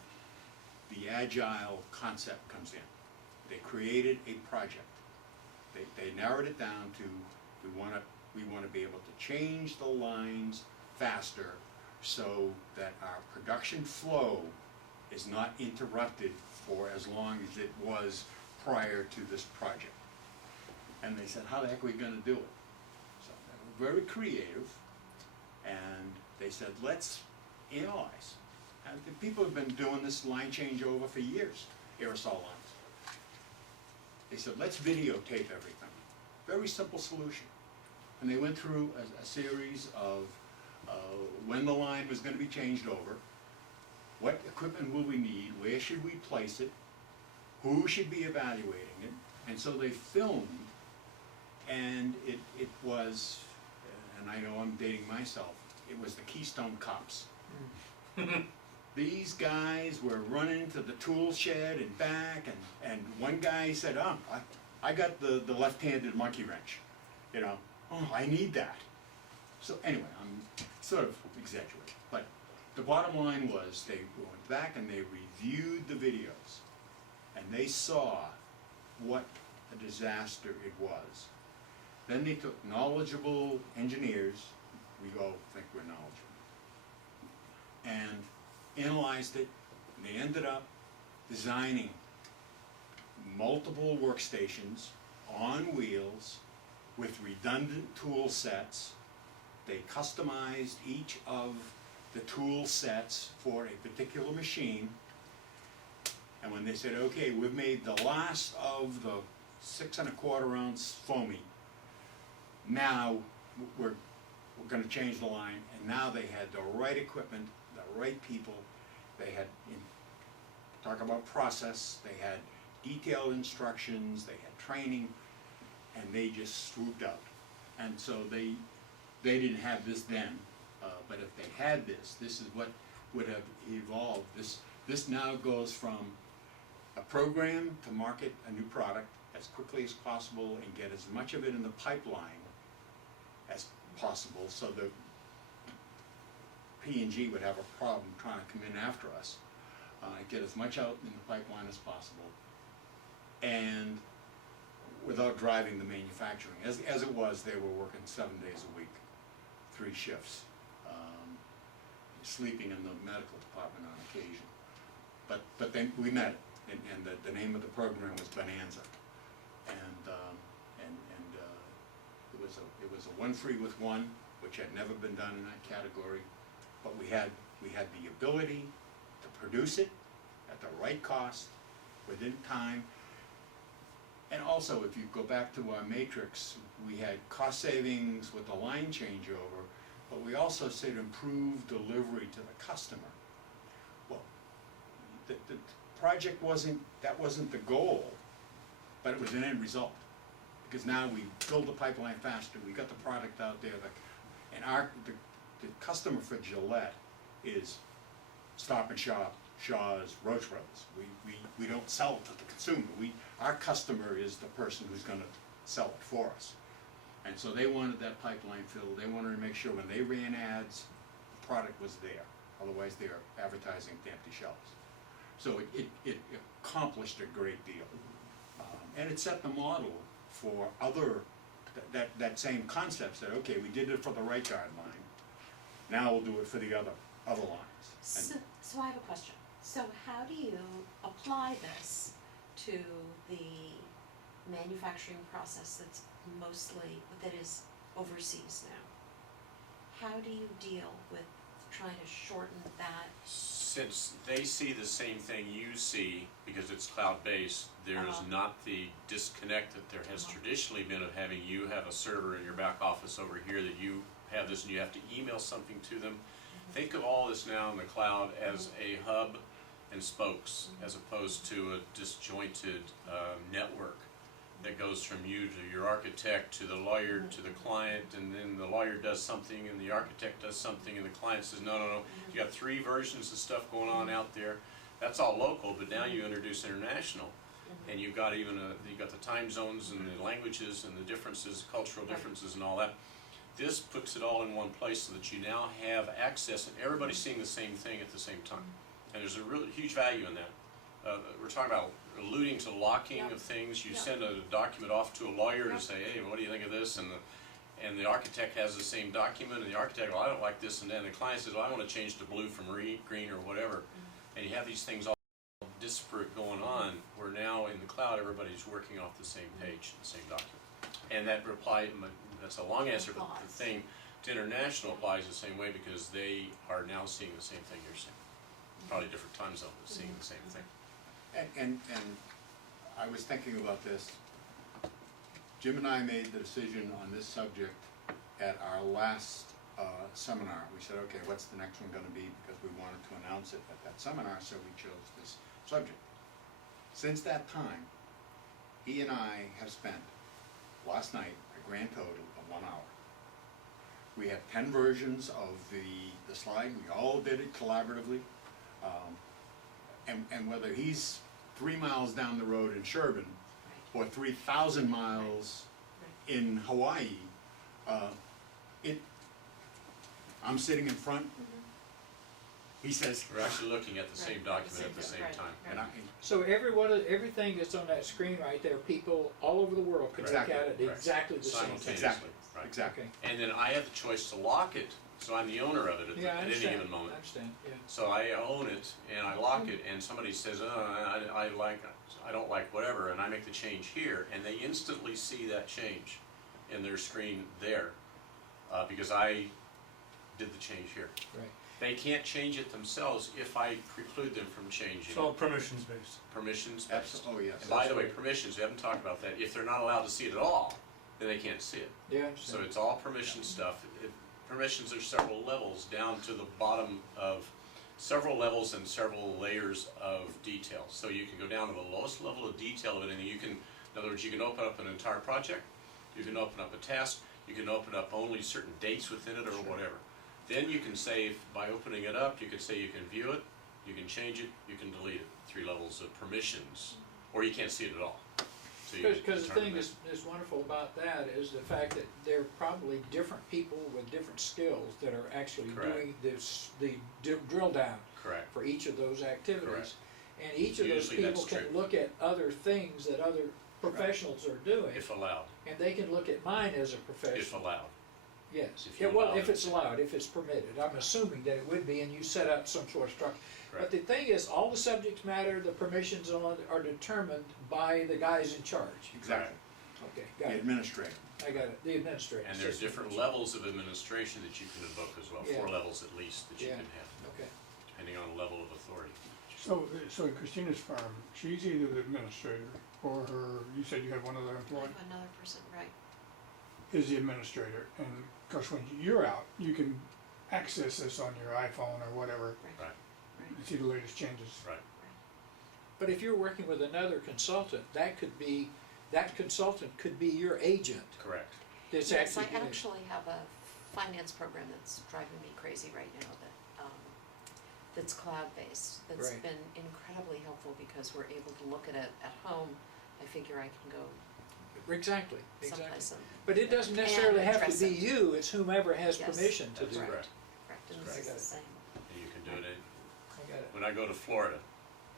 the agile concept comes in. They created a project. They narrowed it down to, we want to be able to change the lines faster so that our production flow is not interrupted for as long as it was prior to this project. And they said, how the heck are we going to do it? So they were very creative, and they said, let's analyze. And the people have been doing this line changeover for years, aerosol lines. They said, let's videotape everything. Very simple solution. And they went through a series of when the line was going to be changed over, what equipment will we need, where should we place it, who should be evaluating it. And so they filmed, and it was, and I know I'm dating myself, it was the Keystone Cops. These guys were running to the tool shed and back, and one guy said, oh, I got the left-handed monkey wrench, you know, oh, I need that. So anyway, I'm sort of exaggerating, but the bottom line was they went back and they reviewed the videos, and they saw what a disaster it was. Then they took knowledgeable engineers, we all think we're knowledgeable, and analyzed it, and they ended up designing multiple workstations on wheels with redundant tool sets. They customized each of the tool sets for a particular machine, and when they said, okay, we've made the last of the 6 1/4 ounce foamy, now we're going to change the line, and now they had the right equipment, the right people. They had, talk about process, they had detailed instructions, they had training, and they just swooped out. And so they didn't have this then, but if they had this is what would have evolved. This now goes from a program to market a new product as quickly as possible and get as much of it in the pipeline as possible, so that P&G would have a problem trying to come in after us. get as much out in the pipeline as possible, and without driving the manufacturing. As it was, they were working 7 days a week, 3 shifts, sleeping in the medical department on occasion. But then we met it, and the name of the program was Bonanza, and it was a 1 free with 1, which had never been done in that category, but we had the ability to produce it at the right cost, within time. And also, if you go back to our matrix, we had cost savings with the line changeover, but we also said improve delivery to the customer. Well, the project wasn't the goal, but it was an end result. Because now we build the pipeline faster, we got the product out there, and the customer for Gillette is Stop and Shop, Shaw's, Roach Brothers. We don't sell it to the consumer. Our customer is the person who's gonna sell it for us. And so they wanted that pipeline filled. They wanted to make sure when they ran ads, the product was there. Otherwise, they're advertising to empty shelves. So it accomplished a great deal. And it set the model for other, that same concept. Said, okay, we did it for the right guard line. Now we'll do it for the other lines. And So I have a question. So how do you apply this to the manufacturing process that is overseas now? How do you deal with trying to shorten that? Since they see the same thing you see, because it's cloud-based, there is not the disconnect that there has traditionally been of having you have a server in your back office over here that you have this and you have to email something to them. Think of all this now in the cloud as a hub and spokes, as opposed to a disjointed network that goes from you to your architect to the lawyer to the client, and then the lawyer does something and the architect does something and the client says no. You got 3 versions of stuff going on out there. That's all local, but now you introduce international, and you've got you've got the time zones and the languages and the differences, cultural differences and all that. This puts it all in one place so that you now have access and everybody's seeing the same thing at the same time. And there's a really huge value in that. We're talking about alluding to locking of things. You send a document off to a lawyer to say, hey, what do you think of this? And the architect has the same document, and the architect, well, I don't like this, and then the client says, well, I want to change to blue from green or whatever. And you have these things all disparate going on, where now in the cloud everybody's working off the same page, the same document. And that that's a long answer, but the thing to international applies the same way, because they are now seeing the same thing you're seeing. Probably different time zone, but seeing the same thing. And I was thinking about this. Jim and I made the decision on this subject at our last seminar. We said, okay, what's the next one going to be? Because we wanted to announce it at that seminar, so we chose this subject. Since that time, he and I have spent, last night, a grand total of 1 hour. We have 10 versions of the slide. We all did it collaboratively. And whether he's 3 miles down the road in Sherburne or 3,000 miles in Hawaii, I'm sitting in front. He says, We're actually looking at the same document at the same time. and I, So everything that's on that screen right there, people all over the world can look Exactly. at it exactly the same. Simultaneously. exactly, Right. exactly. Okay. And then I have the choice to lock it, so I'm the owner of it Yeah, I at any understand. given moment. I understand, yeah. So I own it and I lock it, and somebody says, I don't like whatever, and I make the change here, and they instantly see that change in their screen there, because I did the change here. Right. They can't change it themselves if I preclude them from changing It's all it. permissions based. Permissions based. Absolutely, oh, yes. And by the way, permissions, we haven't talked about that. If they're not allowed to see it at all, then they can't see it. Yeah, I So understand. it's all permission stuff. Permissions are several levels down to the bottom of several levels and several layers of detail. So you can go down to the lowest level of detail of anything. In other words, you can open up an entire project, you can open up a task, you can open up only certain dates within it or whatever. Then you can say, by opening it up, you can say you can view it, you can change it, you can delete it. 3 levels of permissions, or you can't see it at all. So you Because the determine thing that. that's wonderful about that is the fact that there are probably different people with different skills that are actually Correct. doing the drill down. Correct. for each of those activities. Correct. And each of those Usually that's people can true. look at other things that other professionals are doing, If allowed, and they can look at mine as a if professional. allowed. Yes, if yeah, you well, allow if it. it's allowed, if it's permitted, I'm assuming that it would be, and you set up some sort of structure. But Correct. the thing is, all the subject matter, the permissions and all that are determined by the guys in charge. Exactly. Okay, The got it, administrator. I got it, the administrator. And there's different levels of administration that you can invoke as well, Yeah. 4 levels at least that you Yeah. can have, Okay, depending on the level of authority. So in Christina's firm, she's either the administrator or her, you said you had one other I employee, have another person, right, is the administrator. And of course, when you're out, you can access this on your iPhone or whatever, Right, and see the latest changes. right. but if you're working with another consultant, that consultant could be your agent. Correct. That's Yes, I actually doing- actually have a finance program that's driving me crazy right now that's cloud-based, that's Right. been incredibly helpful because we're able to look at it at home. I figure I can go Exactly, someplace and. But it doesn't necessarily have to address be it. you, it's whomever has Yes, permission to that's do it. correct. Correct, and Correct. this is the same. And you can do it, I got it. when I go to Florida,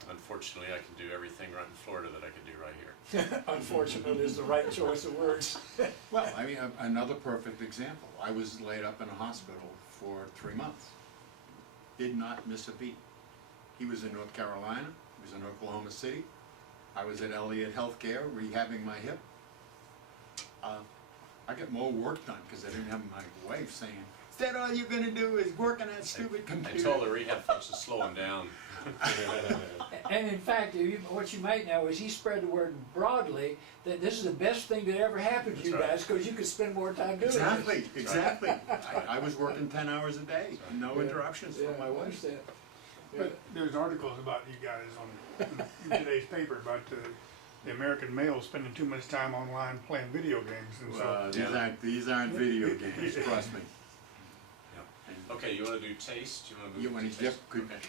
unfortunately, I can do everything right in Florida that I can do right here. Unfortunate is the right choice of words. Well, I mean, another perfect example. I was laid up in a hospital for 3 months. Did not miss a beat. He was in North Carolina, he was in Oklahoma City. I was at Elliott Healthcare rehabbing my hip. I got more work done because I didn't have my wife saying, "Is that all you're gonna do is work on that stupid I computer?" told the rehab folks to slow them down. And in fact, what you might know is he spread the word broadly that this is the best thing that ever happened to you That's right. guys, because you could spend more time doing it. Exactly, exactly. I was working 10 hours a day, no Yeah. interruptions Yeah, from my I wife. understand. Yeah. But there's articles about you guys in today's paper about the American male spending too much time online playing video games, and so. These aren't video games, trust me. Okay, you wanna do taste? You wanna do get, taste? could Okay.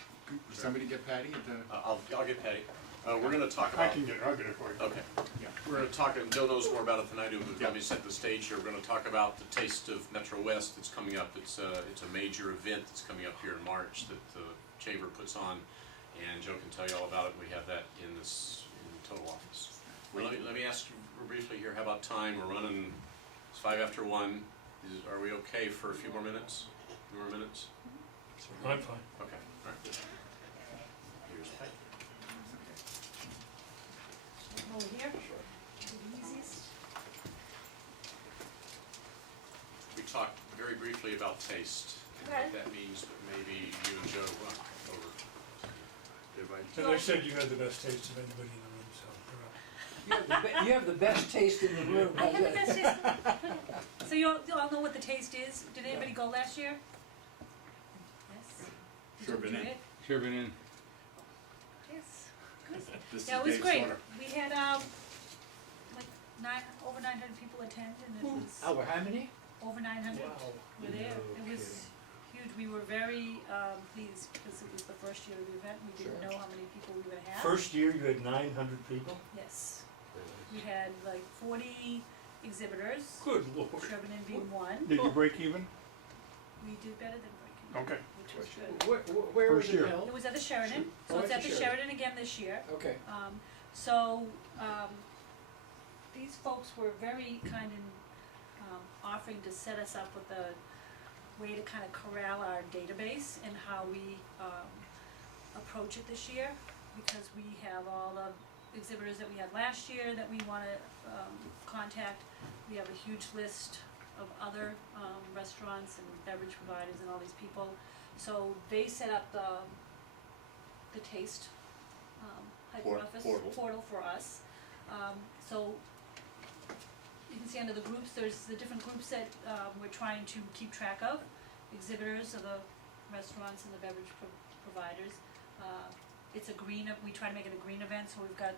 somebody get Patty at the? I'll get Patty. We're gonna talk I about. can get it, I'll get it for you. Okay. Yeah. We're gonna talk, and Joe knows more about it than I do, but Yeah. let me set the stage here. We're gonna talk about the Taste of Metro West that's coming up. It's a major event that's coming up here in March that the Chamber puts on, and Joe can tell you all about it. We have that in the total office. Well, let me ask you briefly here, how about time? We're running, it's 1:05. Are we okay for a few more minutes? Few more minutes? I'm fine. Okay, all right. Here's Patty. Over here, the easiest. We talked very briefly about taste, and Okay. what that means, but maybe you and Joe run over. As I said, you had the best taste of anybody in the room, so you're up. You have the best taste in the room. I have the best taste. So you all know what the taste is? Did anybody go last year? Yes? Did Sure you been enjoy in. it? Sure been in. Yes. Good. This Yeah, it is was Dave great. Sorter. We had like over 900 people attend, and it was Over how many? over 900 Wow. were there. No It was huge. We were very pleased because it was the first year of the event. We didn't Sure. know how many people we would have. First year, you had 900 people? Yes. We had like 40 exhibitors, Good lord. Sherman being one. Did you break even? We did better than breaking, Okay. which was good. Where was First it year. held? It was at the Sheridan, Oh, so it's at at the the Sheridan. Sheridan again this year. Okay. So, these folks were very kind in offering to set us up with a way to kind of corral our database and how we approach it this year, because we have all the exhibitors that we had last year that we want to contact. We have a huge list of other restaurants and beverage providers and all these people. So they set up the taste hyperoffice portal for us. So you can see under the groups, there's the different groups that we're trying to keep track of. Exhibitors of the restaurants and the beverage providers. It's a green, we try to make it a green event, so we've got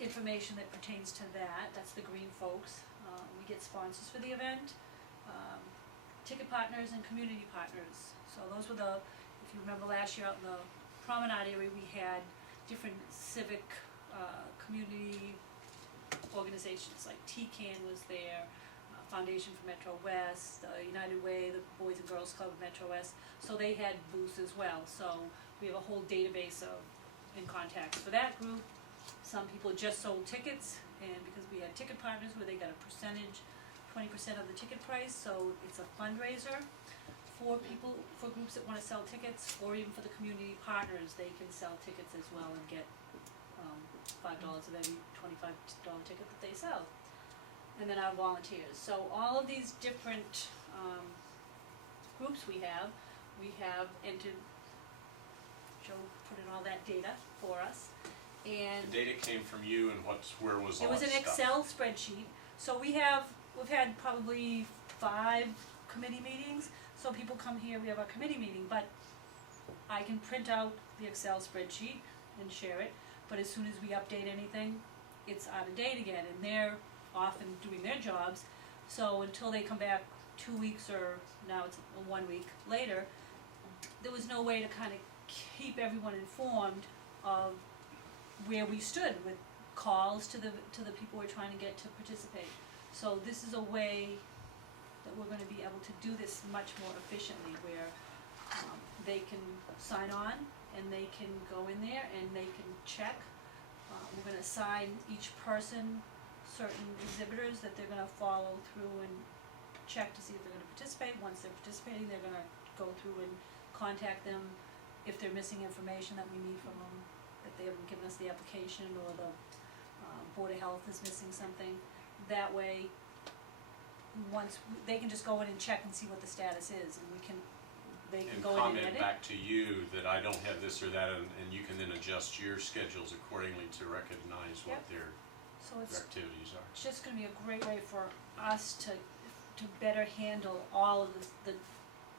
information that pertains to that. That's the green folks. We get sponsors for the event, ticket partners and community partners. So those were if you remember last year out in the promenade area, we had different civic, community organizations, like TCAN was there, Foundation for Metro West, the United Way, the Boys and Girls Club of Metro West, so they had booths as well, so we have a whole database of, in contacts for that group. Some people just sold tickets, and because we had ticket partners where they got a percentage, 20% of the ticket price, so it's a fundraiser for people, for groups that wanna sell tickets, or even for the community partners, they can sell tickets as well and get, $5 of every $25 ticket that they sell. And then our volunteers, so all of these different, groups we have entered, Joe put in all that data for us, and The data came from you, and where was all it was that an stuff? Excel spreadsheet, so we've had probably 5 committee meetings, so people come here, we have our committee meeting, but I can print out the Excel spreadsheet and share it, but as soon as we update anything, it's out of date again, and they're often doing their jobs, so until they come back 2 weeks, or now it's 1 week later, there was no way to kind of keep everyone informed of where we stood with calls to the people we're trying to get to participate. So this is a way that we're gonna be able to do this much more efficiently, where they can sign on and they can go in there and they can check. We're gonna assign each person certain exhibitors that they're gonna follow through and check to see if they're gonna participate. Once they're participating, they're gonna go through and contact them if they're missing information that we need from them, that they haven't given us the application, or the Board of Health is missing something. That way, they can just go in and check and see what the status is, and they can And go in and comment edit. back to you that I don't have this or that, and you can then adjust your schedules accordingly to recognize what Yep. their So it's activities are. just gonna be a great way for us to better handle all of the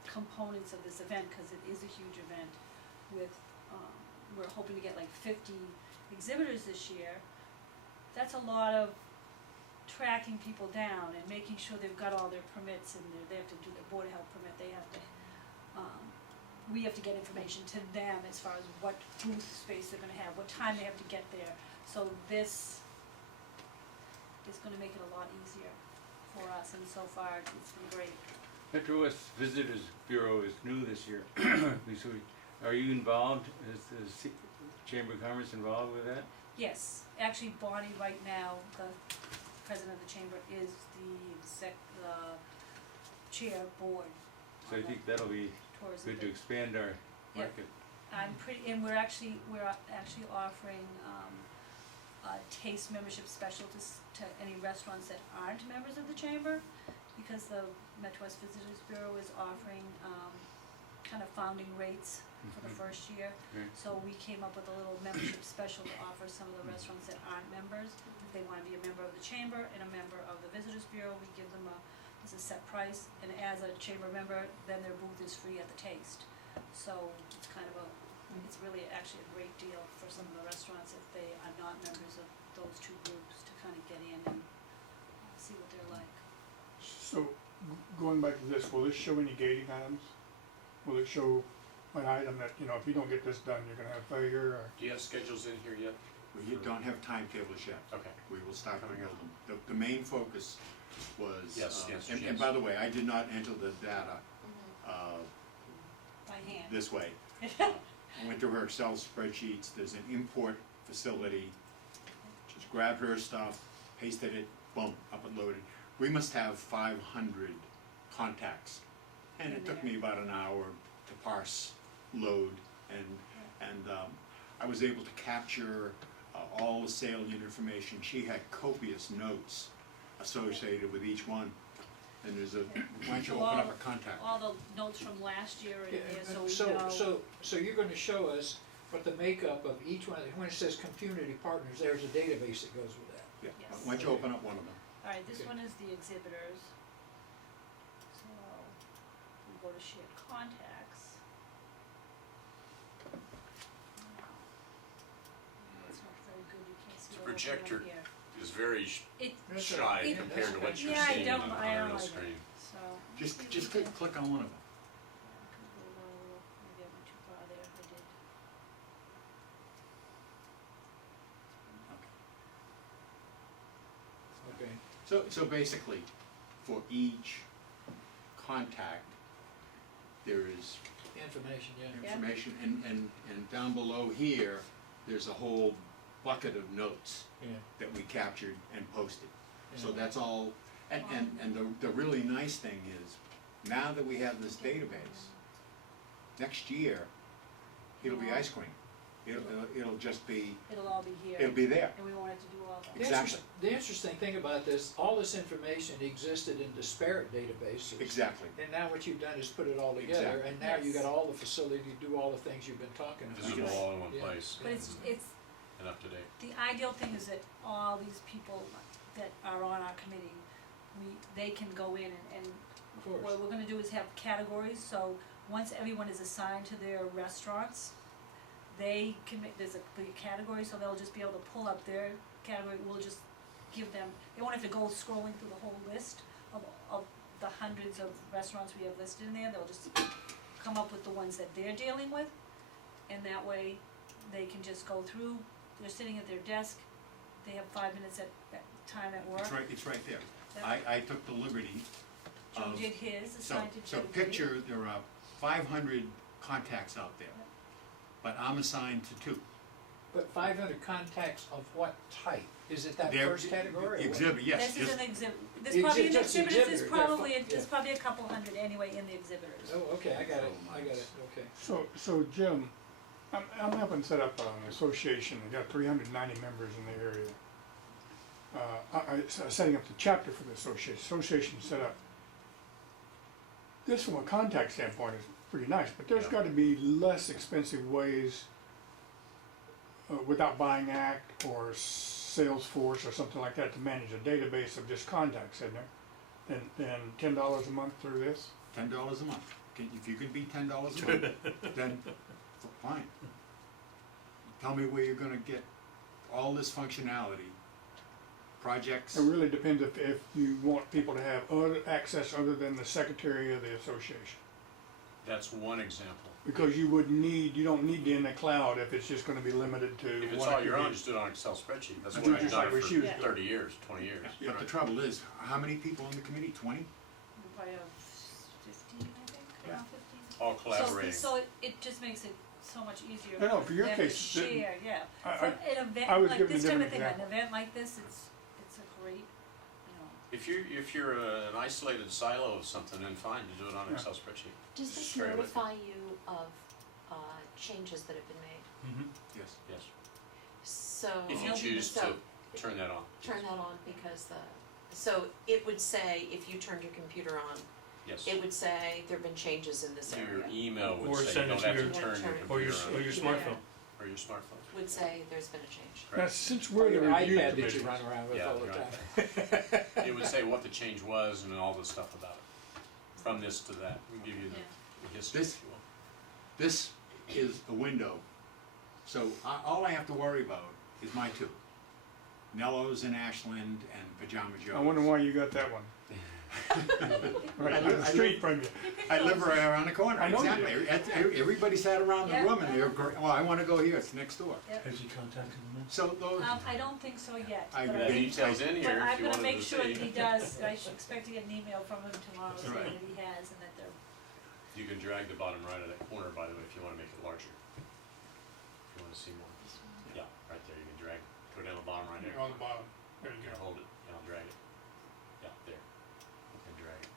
components of this event, cause it is a huge event with, we're hoping to get like 50 exhibitors this year. That's a lot of tracking people down and making sure they've got all their permits, and they have to do their Board of Health permit, they have to, we have to get information to them as far as what booth space they're gonna have, what time they have to get there. So this is gonna make it a lot easier for us, and so far, it's been great. Metro West Visitors Bureau is new this year. So are you involved, is the Chamber of Commerce involved with that? Yes, actually Bonnie right now, the president of the chamber, is the chair board So on I think that'll be the tourism good to thing. expand our Yep. market. And we're actually offering, a taste membership special to any restaurants that aren't members of the chamber, because the Metro West Visitors Bureau is offering, kind of founding rates for the Mhm. first year. Okay. So we came up with a little membership special to offer some of the restaurants that aren't members. If they wanna be a member of the chamber and a member of the Visitors Bureau, we give them a set price, and as a chamber member, then their booth is free at the taste. So it's kind of it's really actually a great deal for some of the restaurants if they are not members of those two groups, to kind of get in and see what they're like. So, going back to this, will this show any gating items? Will it show an item that, if you don't get this done, you're gonna have failure, or? Do you have schedules in here yet? We don't have timetables yet. Okay. We will start to Coming build up. them. The main focus was, Yes, yes, and yes. by the way, I did not enter the data, By hand. this way. I went to her Excel spreadsheets, there's an import facility, just grabbed her stuff, pasted it, boom, up and loaded. We must have 500 contacts, and it took me about an hour to parse, load, and I was able to capture all the salient information. She had copious notes associated with each one, and there's a, why don't you open up a contact? All the notes from last year in Yeah, there, so and we know. so you're gonna show us what the makeup of each one, when it says community partners, there's a database that goes with that. Yeah, Yes. why don't you open up one of them? Alright, this Okay. one is the exhibitors. So, we go to shared contacts. It's not very good, you can't see The what I'm looking at projector here. is very It, That's shy okay. compared to what you're Yeah, I seeing don't- on I our don't real like it. screen. so. Just click on one of them. Maybe I went too far there, I did. Okay. So basically, for each contact, there is Information, yeah. information, and down below here, there's a whole bucket of notes Yeah. that we captured and posted. So Yeah. that's all, and the really nice thing is, now that we have this database, next year, it'll be ice cream. It'll just be, It'll all be here, it'll be there. and we won't have to do all that. Exactly. The interesting thing about this, all this information existed in disparate databases. Exactly. And now what you've done is put it all together, Exactly. and now you Yes. got all the facility to do all the things you've been talking about. Visible all in one Yeah. place But it's and up to date. the ideal thing is that all these people that are on our committee, they can go in and Of course. what we're gonna do is have categories, so once everyone is assigned to their restaurants, they can make, there's a category, so they'll just be able to pull up their category, we'll just give them, they won't have to go scrolling through the whole list of the hundreds of restaurants we have listed in there, they'll just come up with the ones that they're dealing with, and that way, they can just go through, they're sitting at their desk, they have 5 minutes at time at work. It's right there. That- I took the liberty Joe of, did his, so, assigned to so Joe. picture, there are 500 contacts out there, but I'm assigned to 2. But 500 contacts of what type? Is it that They're- first category? or what? Exhibit, yes. This is just- an exhibit, The there's probably in the just the exhibitors, there's exhibitor, yeah, probably, yeah. there's probably a couple hundred anyway in the exhibitors. Oh, okay, I got it, okay. So Jim, I'm helping set up an association, we got 390 members in the area. Setting up the chapter for the association set up. This from a contact standpoint is pretty nice, but there's Yeah. gotta be less expensive ways without buying Act or Salesforce or something like that to manage a database of just contacts, isn't there? Than $10 a month through this? $10 a month. If you can beat $10 a month, then fine. Tell me where you're gonna get all this functionality, projects. It really depends if you want people to have other access other than the secretary of the association. That's one example. Because you don't need it in the cloud if it's just gonna be limited to If it's one all your own, activity. just do it on an Excel spreadsheet. That's That's what I've just done like what she for was doing. 30 years, 20 years. Yeah. But the trouble is, how many people on the committee? 20? We probably have 15, I think, Yeah. around 15. All collaborating. So it just makes it so much easier No, for for your them to case, the- share, yeah. I- So I- an I event was like giving a this type of different thing, an example. event like this, it's a great, you know. If you're an isolated silo of something, then fine, you do it on an Yeah. Excel spreadsheet. Does this Straight with it. notify you of changes that have been made? Yes. Yes. So. If you choose to turn that on. Turn that on because so it would say, if you turned your computer on, Yes. it would say there've been changes in this Your area. email would Or say you send it don't to have to your- turn your Or computer Or your on. smartphone. Or your smartphone. Would say there's been a change. Now, since we're the Your review iPad that committee, you run around with Yeah, all the your time. It would say what the change was and all the stuff about it. From this to that, we give you the history, This- if you will. This is a window. So all I have to worry about is my 2. Nello's in Ashland and Pajama Joe's. I wonder why you got that one. Right I down the live- street from you. I live right around the corner, I know you exactly. Everybody sat around the Yeah. room and they were, oh, I wanna go here, it's next door. Has he contacted them? So those, I don't think so yet, I but The agree. details in but here if I'm you gonna wanted make to sure see. that he does, I should expect to get an email from him tomorrow That's saying right. that he has and that they're, You can drag the bottom right of that corner, by the way, if you wanna make it larger. If you wanna see more. Yeah, right there, you can drag, go down the bottom right there. On the bottom, there you You can go. hold it, and I'll drag it. Yeah, there. And drag it.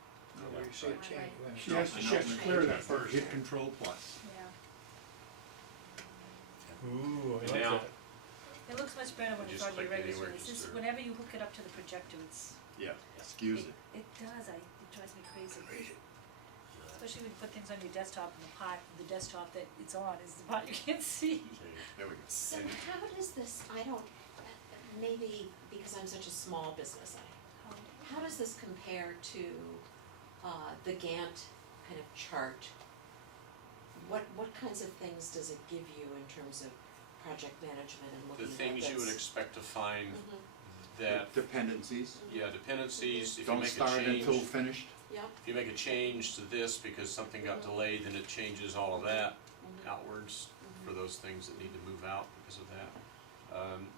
Where you see it change. when- She has to clear that first. hit Control Plus. yeah. Ooh, I And like now- that. It looks much better when You it's just on your click regular anywhere, screen, it's just just there. whenever you hook it up to the projector, Yeah, excuse it. it does, it drives me crazy. Especially when you put things on your desktop and the desktop that it's on is the part you can't see. There we go. So how does this, maybe because I'm such a small business, how does this compare to the Gantt kind of chart? What kinds of things does it give you in terms of project management and The looking at things you would this? expect to find Mhm. that, Dependencies, yeah, dependencies, if you don't make a start until change, finished. Yep. if you make a change to this because something got Mhm. delayed, then it changes all of that Mhm. outwards Mhm. for those things that need to move out because of that.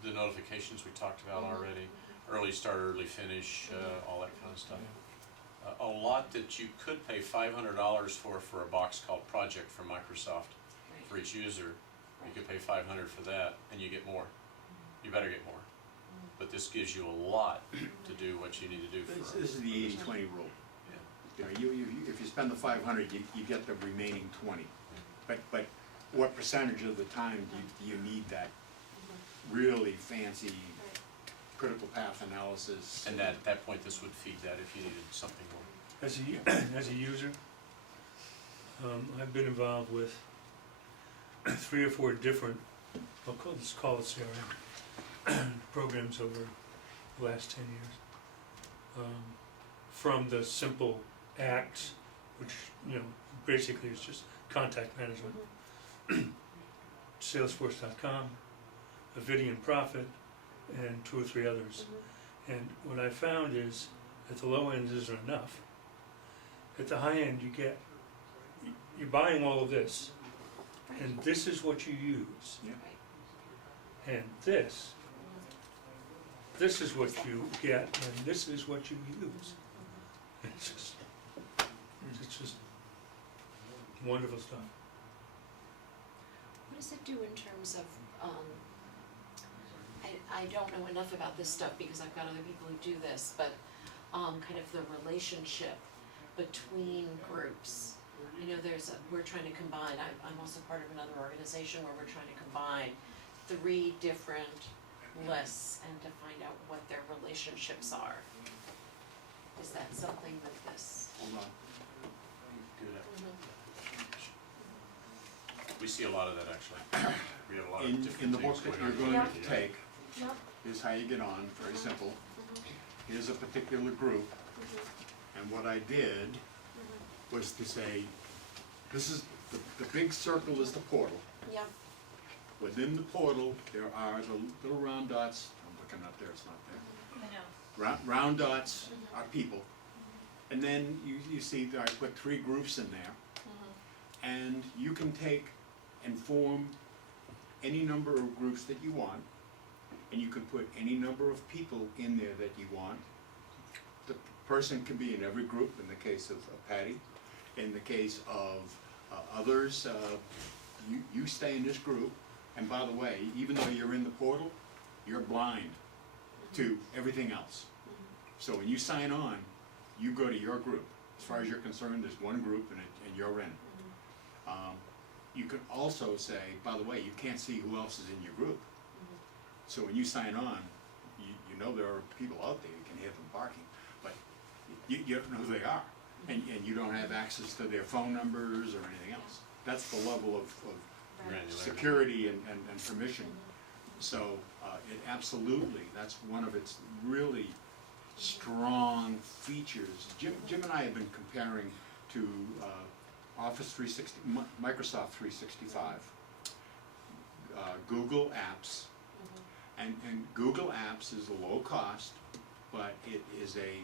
The notifications we talked about Mhm. already, early start, early finish, Mhm. all that kind of stuff. a lot that you could pay $500 for a box called Project from Microsoft for each user. You could pay $500 for that, and you get more. You better get more. But this gives you a lot to do what you need to do for. This is the 80-20 rule. Yeah. You know, if you spend the 500, you get the remaining 20. But what percentage of the time do you need that really fancy critical path analysis? And at that point, this would feed that if you needed something more. As a user, I've been involved with 3 or 4 different, let's call it CRM, programs over the last 10 years. From the simple acts, which, you know, basically is just contact management, Salesforce.com, Avidian Profit, and 2 or 3 others. And what I found is, at the low end isn't enough. At the high end, you're buying all of this, and this is what you use, Yeah. and this is what you get, and this is what you use. It's just wonderful stuff. What does it do in terms of, I don't know enough about this stuff because I've got other people who do this, but kind of the relationship between groups. You know, we're trying to combine, I'm also part of another organization where we're trying to combine 3 different lists and to find out what their relationships are. Is that something that this? Hold on. Do that. We see a lot of that actually. We have a lot of different In the things book that going you're on. going to Yeah. take, Yep. is how you get on, very simple. Here's a particular group, and what I did was to say, this is, the big circle is the portal. Yep. Within the portal, there are the little round dots, I'm looking up there, it's not there. I know. Round dots are people. And then you see that I put 3 groups in there. And you can take and form any number of groups that you want. And you can put any number of people in there that you want. The person can be in every group, in the case of Patty. In the case of others, you stay in this group. And by the way, even though you're in the portal, you're blind to everything else. So when you sign on, you go to your group. As far as you're concerned, there's one group and you're in. You can also say, by the way, you can't see who else is in your group. So when you sign on, you know there are people out there, you can hear them barking, but you don't know who they are. And you don't have access to their phone numbers or anything else. That's the level of Granularity. security and permission. So it absolutely, that's one of its really strong features. Jim and I have been comparing to Office 360, Microsoft 365, Google Apps, and Google Apps is a low cost, but it is a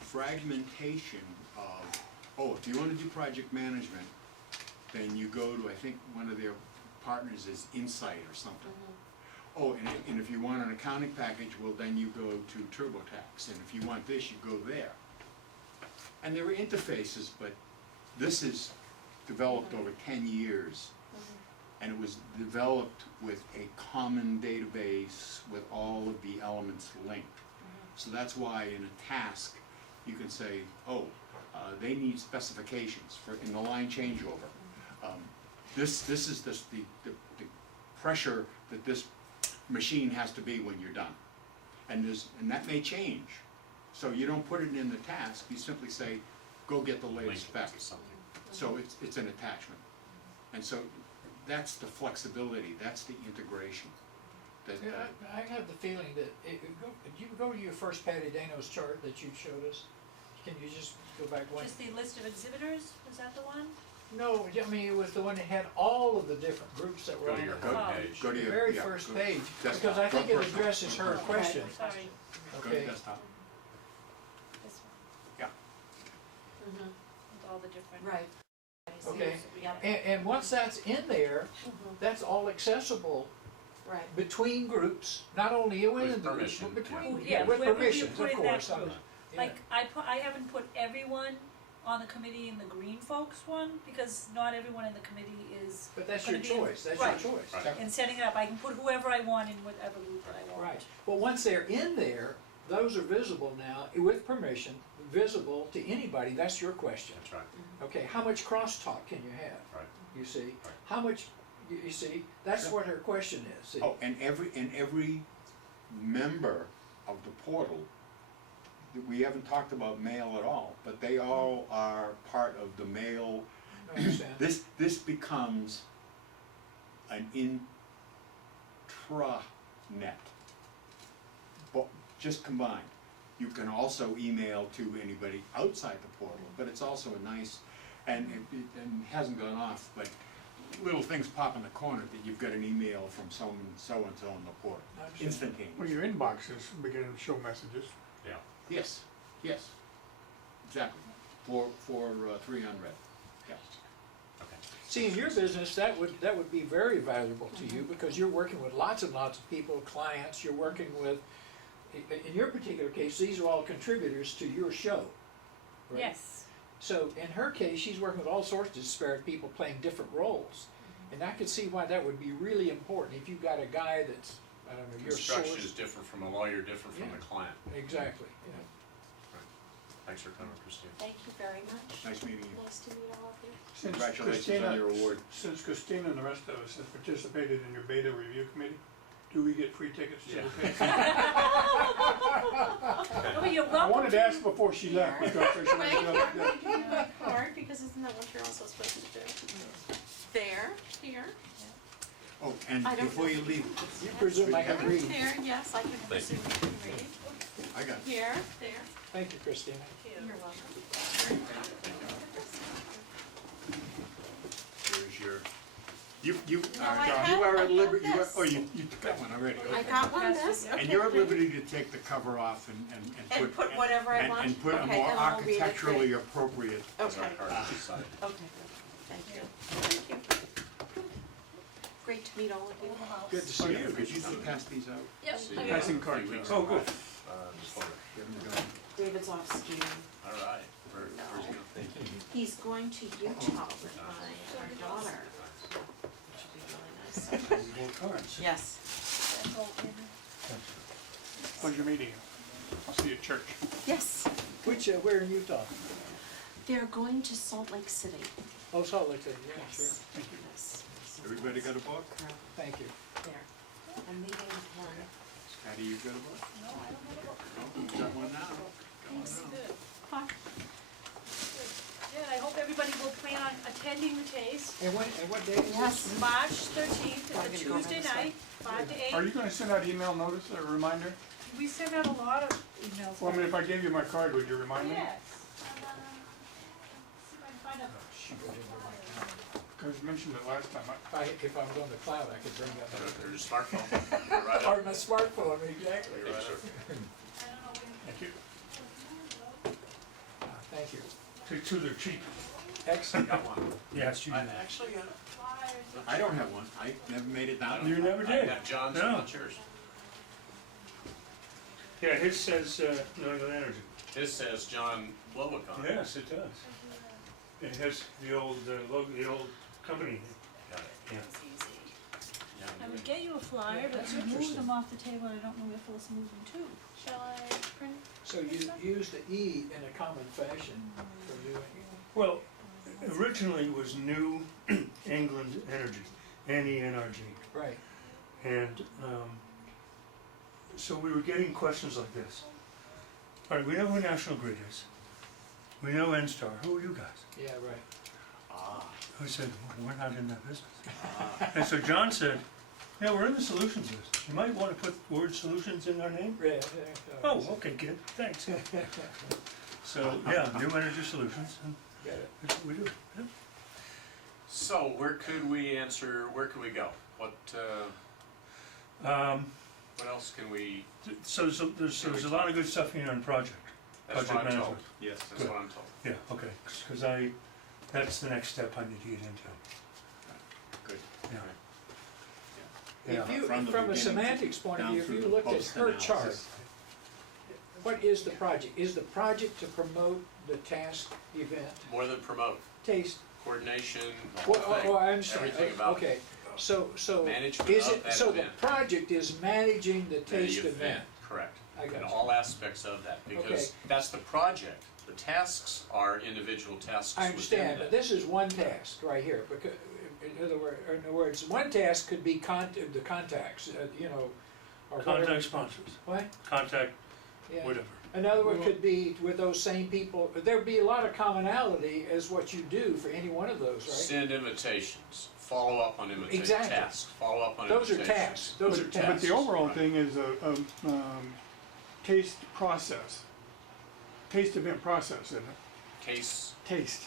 fragmentation of, if you want to do project management, then you go to, I think one of their partners is Insight or something. And if you want an accounting package, well then you go to TurboTax, and if you want this, you go there. And there are interfaces, but this is developed over 10 years. And it was developed with a common database with all of the elements linked. So that's why in a task, you can say, they need specifications for in the line changeover. This is the pressure that this machine has to be when you're done. And that may change. So you don't put it in the task, you simply say, go get the latest spec. So it's an attachment. And so that's the flexibility, that's the integration. Yeah, I have the feeling that, you go to your first Patty Dano's chart that you showed us. Can you just go back one? Just the list of exhibitors, was that the one? No, I mean, it was the one that had all of the different groups that were Go on to the your Oh. page. Go to the your, very yeah, first go- page, desktop. because I think Go it personal. addresses her question. Sorry, Go to Okay. desktop. this one, Yeah. with all the different. Right. Okay. Yep. And once that's in there, that's all accessible Right. between groups, not only within With the groups, permission, but between, yeah. with Where would you permissions, put of in that course. group? Like, I haven't put everyone on the committee in the green folks one, because not everyone in the committee is, But that's gonna your be in- choice, that's right. your choice. Right. in setting it up, I can put whoever I want in whatever group that I want. Right, well, once they're in there, those are visible now, with permission, visible to anybody, that's your question. That's right, Okay, how much crosstalk can you have, right. you see? Right. How much, you see, that's what her question is, see? Oh, and every member of the portal, we haven't talked about mail at all, but they all are part of the mail. I understand. This becomes an intranet, but just combined. You can also email to anybody outside the portal, but it's also a nice, and it hasn't gone off, but little things pop in the corner that you've got an email from someone so-and-so in the portal, I understand. instantaneous. Well, your inbox is beginning to show messages. Yeah. Yes, yes, exactly, for 3 unread, yeah. Okay. See, in your business, that would be very valuable to you, because you're working with lots and lots of people, clients, you're working with, in your particular case, these are all contributors to your show, right? Yes, So in her case, she's working with all sorts of disparate people playing different roles. And I could see why that would be really important if you've got a guy that's, I don't know, your Construction is source. different from a lawyer, different from Yeah. the client. Exactly, yeah. Thanks for coming, Christine. Thank you very much. Nice meeting you. Nice to meet all of you. Since Congratulations Christina- on your award. Since Christina and the rest of us have participated in your beta review committee, do we get free tickets to the Yeah. thing? oh, you're I welcome wanted to ask before she left, because I should Right, have done yeah, that. give me my card, because isn't that what you're also supposed to do? There, here, Oh, and I don't before you know. leave, You presume I can read. there, yes, I can presume you can read. I got it. Here, there, Thank you, Christina. you're welcome. Here's your, you No, I are have at liberty, this. you got one already. I got one, this, okay. And you're at liberty to take the cover off And put whatever I want? and put a Okay, more then I'll read it. architecturally appropriate. That's our Okay, card on the side. okay, thank you, thank you. Great to meet all of you. Good to see you. Could you pass these out? Yep. See you in Passing a few cards weeks out. Oh, in good. March, this winter. Get them going. David's off skiing. All right. Where's he going? Thank you. He's going to Utah with our daughter. Should be really nice. Cards. Yes. Pleasure meeting you. I'll see you at church. Yes, Which, where in Utah? they're going to Salt Lake City. Oh, Salt Lake City, yeah, sure. Yes, yes. Everybody got a book? Thank you. There. I'm leaving with one. Patty, you got a book? No, I don't have a book. No, you got one now. Thanks, good. Bye. Yeah, I hope everybody will plan on attending the taste. And what day is this? Yes. March 13th, I'm it's a gonna go Tuesday ahead and night, 5 to 8. Are you gonna send out email notice or reminder? We send out a lot of emails. Well, I mean, if I gave you my card, would you remind me? Yes. See if I can find a. Shoot it into my calendar. Because you mentioned it last time. If I was on the cloud, I could bring up. There's your smartphone. Right Or up. my smartphone, exactly. Thank you, sir. I don't know when. Thank you. Thank you. Two, they're cheap. Excellent. Got one. Yes, you I did. actually got it. Flyers. I don't have one. I never made it down. You never I did. have John's, No. not yours. Yeah, his says, New England Energy. This says John Lowick on it. Yes, it does. It has the old logo, the old company. Got it. Yeah. It's easy. Yeah, I would get you a flyer, but you moved them off the table, I don't know where else to move them to. Shall I print? So you use the E in a common fashion for doing it. Well, originally it was New England Energy, NENRG. Right. And so we were getting questions like this. All right, we know who National Grid is. We know NSTAR. Who are you guys? Yeah, right. I said, well, we're not in that business. And so John said, yeah, we're in the solutions list. You might want to put the word solutions in our name. Yeah, Oh, okay, kid, thanks. So, yeah, New Energy Solutions, and Got it. that's what we do. Yeah. So where could we go? What else can we, So there's a lot of good stuff here on project. that's what Project I'm told. management. Yes. That's what I'm told. Yeah, okay, because that's the next step I need to get into. Good. Yeah. If Yeah. you, From the from a beginning semantics point of down view, if through you the looked at her chart, post-analysis. What is the project? Is the project to promote the task event? More than promote, Taste, coordination, the whole well, thing. I understand, Everything about okay, so, management is of it, that so the event. project is managing the The taste event? Correct. I got And you. all aspects of that, because Okay. that's the project. The tasks are individual tasks I within understand, that. but this is one task right here, because, in other words, one task could be the contacts, you know, or whatever. Contact sponsors, What? contact Yeah. whatever. Another one could be with those same people, there'd be a lot of commonality as what you do for any one of those, right? Send invitations, follow up on Exactly. tasks, follow up on Those are invitations. tasks, those are But tasks. the overall Right. thing is a taste process. Taste event process, isn't it? Case, Taste.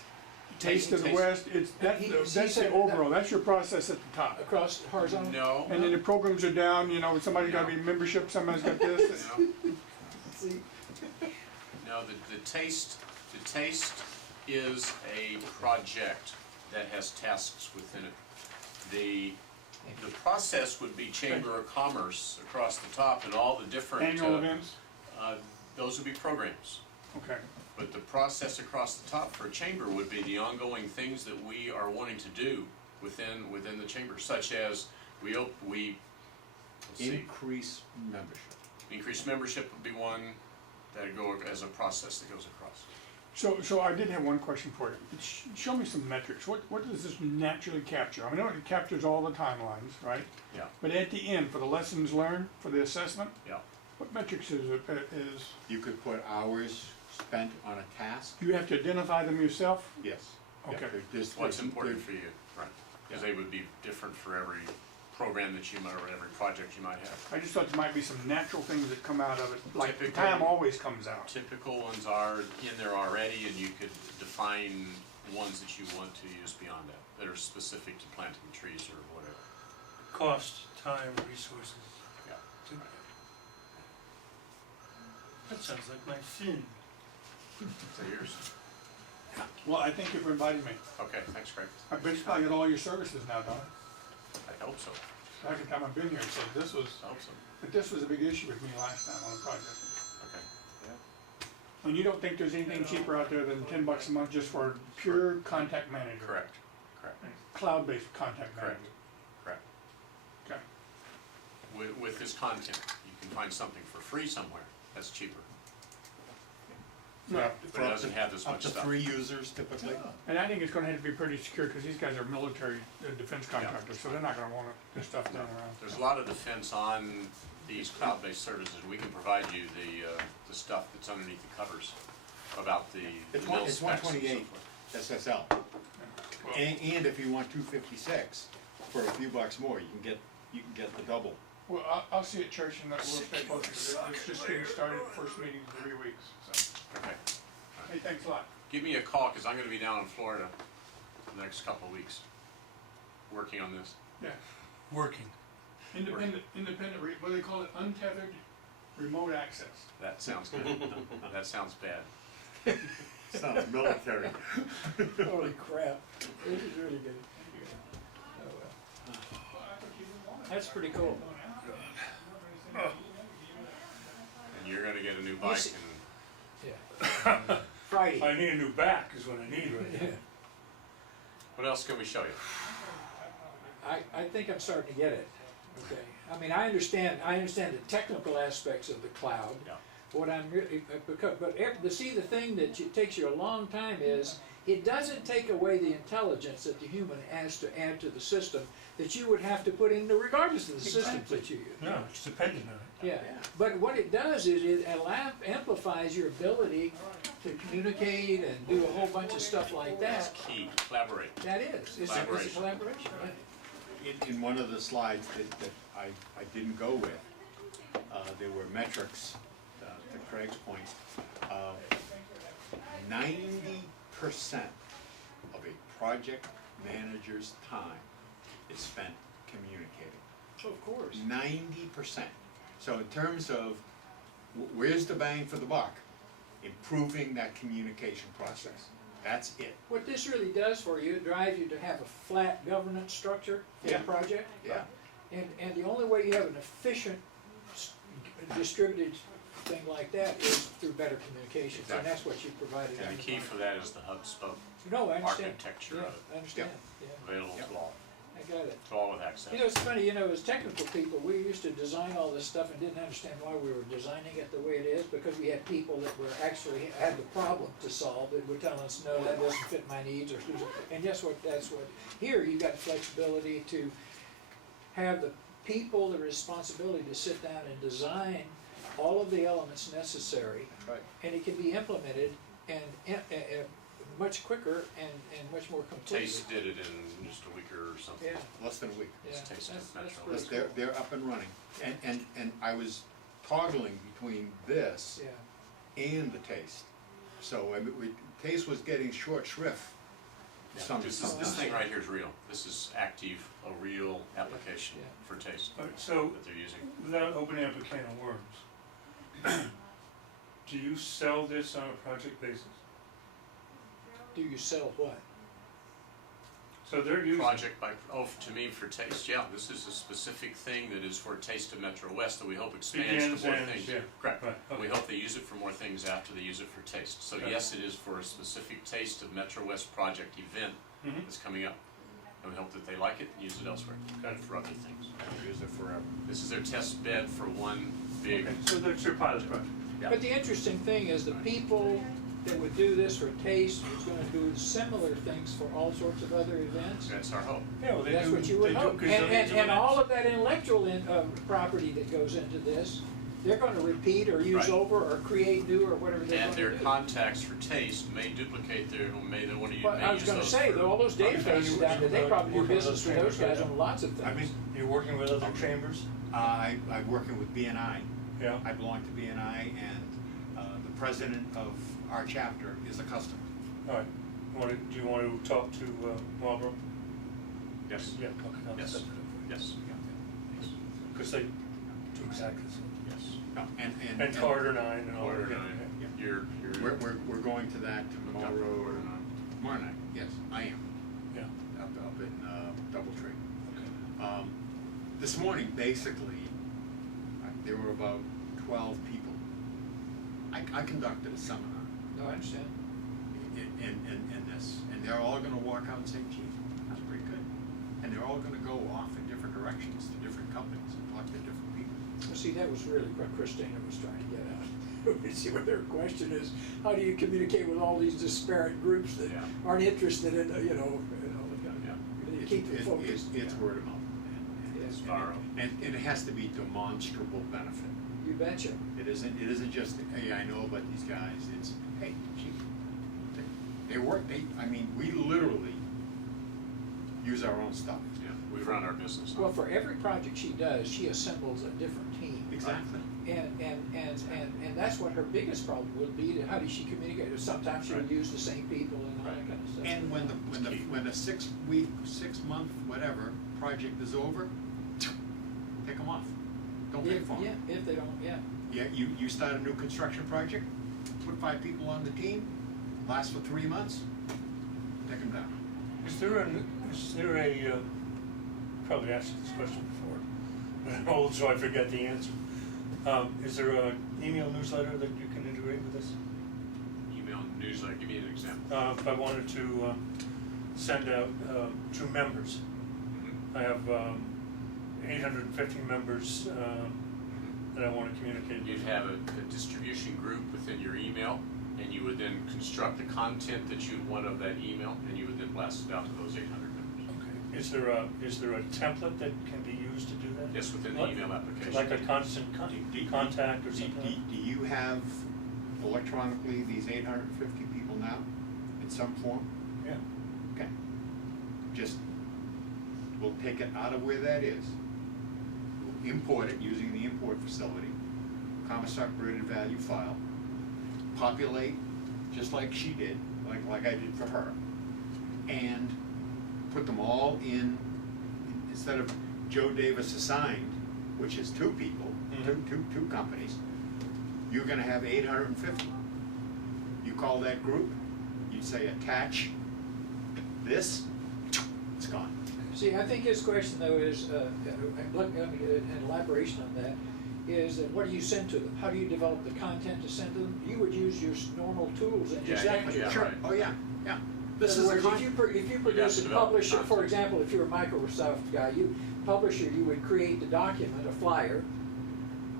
Taste of the Taste. West, that's, He that's said the that- overall, that's your process at the top. Across horizontal? no, And then the programs are down, you know, somebody's gotta be membership, somebody's got this. no, See, no, the taste is a project that has tasks within it. The process would be Chamber of Commerce across the top and all the different, Annual events, those would be programs. okay. But the process across the top for a chamber would be the ongoing things that we are wanting to do within the chamber, such as let's see, Increase membership. increased membership would be one that'd go as a process that goes across. So I did have one question for you. Show me some metrics. What does this naturally capture? I know it captures all the timelines, right? Yeah, But at the end, for the lessons learned, for the assessment, yeah. what metrics is, You could put hours spent on a task, you have to identify them yourself? yes. Yeah, Okay. What's important for you, right? Because they would be different for every program that you might, or every project you might have. I just thought there might be some natural things that come out of it, like the Typically- time always comes out. Typical ones are in there already, and you could define ones that you want to use beyond that are specific to planting trees or whatever. Cost, time, resources. Yeah. That sounds like my fin. So yours. Well, I thank you for inviting me. Okay, thanks, Craig. I bet you I get all your services now, Don. I hope so. Every time I've been here, so I hope so. but this was a big issue with me last time on the project. Okay. Yeah. And you don't think there's anything cheaper out there than $10 a month just for pure contact manager? Correct. Correct. Cloud-based contact Correct. manager? Correct. Okay. With this content, you can find something for free somewhere that's cheaper, No, but it doesn't have this Up much to stuff. 3 users typically. and I think it's gonna have to be pretty secure, because these guys are military defense contractors, so they're not gonna want this stuff thrown around. There's a lot of defense on these cloud-based services. We can provide you the stuff that's underneath the covers about the It's mill it's specs and so 128 forth. SSL. Well, And if you want 256, for a few bucks more, you can get the double. Well, I'll see you at church, and we'll stay close, because it's just getting started, first meeting in 3 weeks, so. Okay. Hey, thanks a lot. Give me a call, because I'm gonna be down in Florida the next couple of weeks, working on this. Yeah. Working. Independent, what do they call it, untethered remote access. That sounds good. That sounds bad. Sounds military. holy crap, this is really good. Oh, well. That's pretty cool. And you're gonna get a new bike see- and Yeah. Friday. I need a new back is what I need right now. Yeah. what else can we show you? I think I'm starting to get it, okay? I mean, I understand the technical aspects of the cloud. Yeah. What I'm really, the thing that takes you a long time is, it doesn't take away the intelligence that the human has to add to the system that you would have to put in regardless of the systems that you use. No, it's dependent on it. Yeah, but what it does is it amplifies your ability to communicate and do a whole bunch of stuff like that. Key, collaborate. That is, it's a collaboration, right? In one of the slides that I didn't go with, there were metrics, to Craig's point, 90% of a project manager's time is spent communicating. Of course. 90%. So in terms of where's the bang for the buck? Improving that communication process. That's it. What this really does for you, it drives you to have a flat governance structure for Yeah. the project. Yeah. And the only way you have an efficient distributed thing like that is through better communications, and Exactly. that's what you provided. And the key for that is the hub spoke No, I understand. architecture Yeah, of it, I understand, yeah, available to all, I got it. to all with access. You know, it's funny, you know, as technical people, we used to design all this stuff and didn't understand why we were designing it the way it is, because we had people that were actually had the problem to solve, that were telling us, no, that doesn't fit my needs, or, and guess what, that's what, here you got the flexibility to have the people the responsibility to sit down and design all of the elements necessary, Right. and it can be implemented and, much quicker and much more completely. Taste did it in just a week or something. Yeah, Less than a week. yeah, It's Taste that's of Metro. really They're, cool. they're up and running. And I was toggling between this Yeah. and the taste. So, I mean, taste was getting short shrift. Yeah, Some- this thing right here is real. This is active, a real application Yeah. for taste Alright, so that they're using. without opening up a can of worms, do you sell this on a project basis? Do you sell what? So they're using. Project by, to me, for taste, yeah, this is a specific thing that is for Taste of Metro West that we hope expands Begins to more and things. yeah. Correct. Right, We okay. hope they use it for more things after they use it for taste. So Okay. yes, it is for a specific Taste of Metro West project event Mhm. that's coming up. And we hope that they like it and use it elsewhere. Got it. For other things. Use it forever. This is their test bed for one big. Okay, so that's your pilot project. Yeah. But the interesting thing is the people that would do this for taste is gonna do similar things for all sorts of other events. That's our hope. Yeah, well, they That's do, what you they would do hope. gazillions of And all events. of that intellectual property that goes into this, they're gonna repeat or use Right. over or create new or whatever they're And their gonna do. contacts for taste may duplicate their, or may they want to use, But I was gonna say, all those databases down there, they probably do business with those guys on lots of I mean, things. You're working with other chambers? I'm working with BNI. Yeah. I belong to BNI, and the president of our chapter is a customer. All right. Do you want to talk to Marlboro? Yes, Yeah, okay. I'll Yes. set that up for you. yes, yes, Because they do exactly the same. yes. No, And Carter 9 and all Order that. nine. Yeah. You're. We're going to that tomorrow. Order nine. Tomorrow night, yes, I am, Yeah, up in Doubletree. okay. This morning, basically, there were about 12 people. I conducted a seminar No, I understand. in this, and they're all gonna walk out and say, gee, that's pretty good. And they're all gonna go off in different directions to different companies and talk to different people. Well, see, that was really what Christina was trying to get at. You see what her question is, how do you communicate with all these disparate groups that Yeah. aren't interested in, Yeah. you keep them focused. It's word of mouth. Yes. And it has to be demonstrable benefit. You betcha. It isn't just, hey, I know about these guys, it's, hey, gee, they work, I mean, we literally use our own stuff. Yeah, we run our business on. Well, for every project she does, she assembles a different team. Exactly. And that's what her biggest problem would be, to how does she communicate? Sometimes she'll Right. use the same people and all that kind of stuff. And when the 6-month, whatever, project is over, take them off. Don't pay for them. Yeah, if they don't, yeah. Yeah, you start a new construction project, put 5 people on the team, lasts for 3 months, take them down. Is there a, probably asked you this question before, but I'm old so I forget the answer. Is there an email newsletter that you can integrate with this? Email newsletter, give me an example. If I wanted to send out to members, I have 850 members that I want to communicate with. You'd have a distribution group within your email, and you would then construct the content that you'd want of that email, and you would then blast it out to those 800 members. Okay. Is there a template that can be used to do that? Yes, within the What? email application. Like a constant contact or something? Do you have electronically these 850 people now in some form? Yeah. Okay. Just, we'll take it out of where that is. We'll import it using the import facility, comma separated value file, populate just like she did, like I did for her, and put them all in, instead of Joe Davis assigned, which is 2 people, two companies, you're gonna have 850. You call that group, you'd say attach this, it's gone. See, I think his question though is, an elaboration on that, is that what do you send to them? How do you develop the content to send to them? You would use your normal tools and Yeah, exactly. yeah, Sure, right. oh, yeah, yeah. In This other is the words, con- if you produce to and develop publish it, for content. example, if you're a Microsoft guy, you would create the document, a flyer.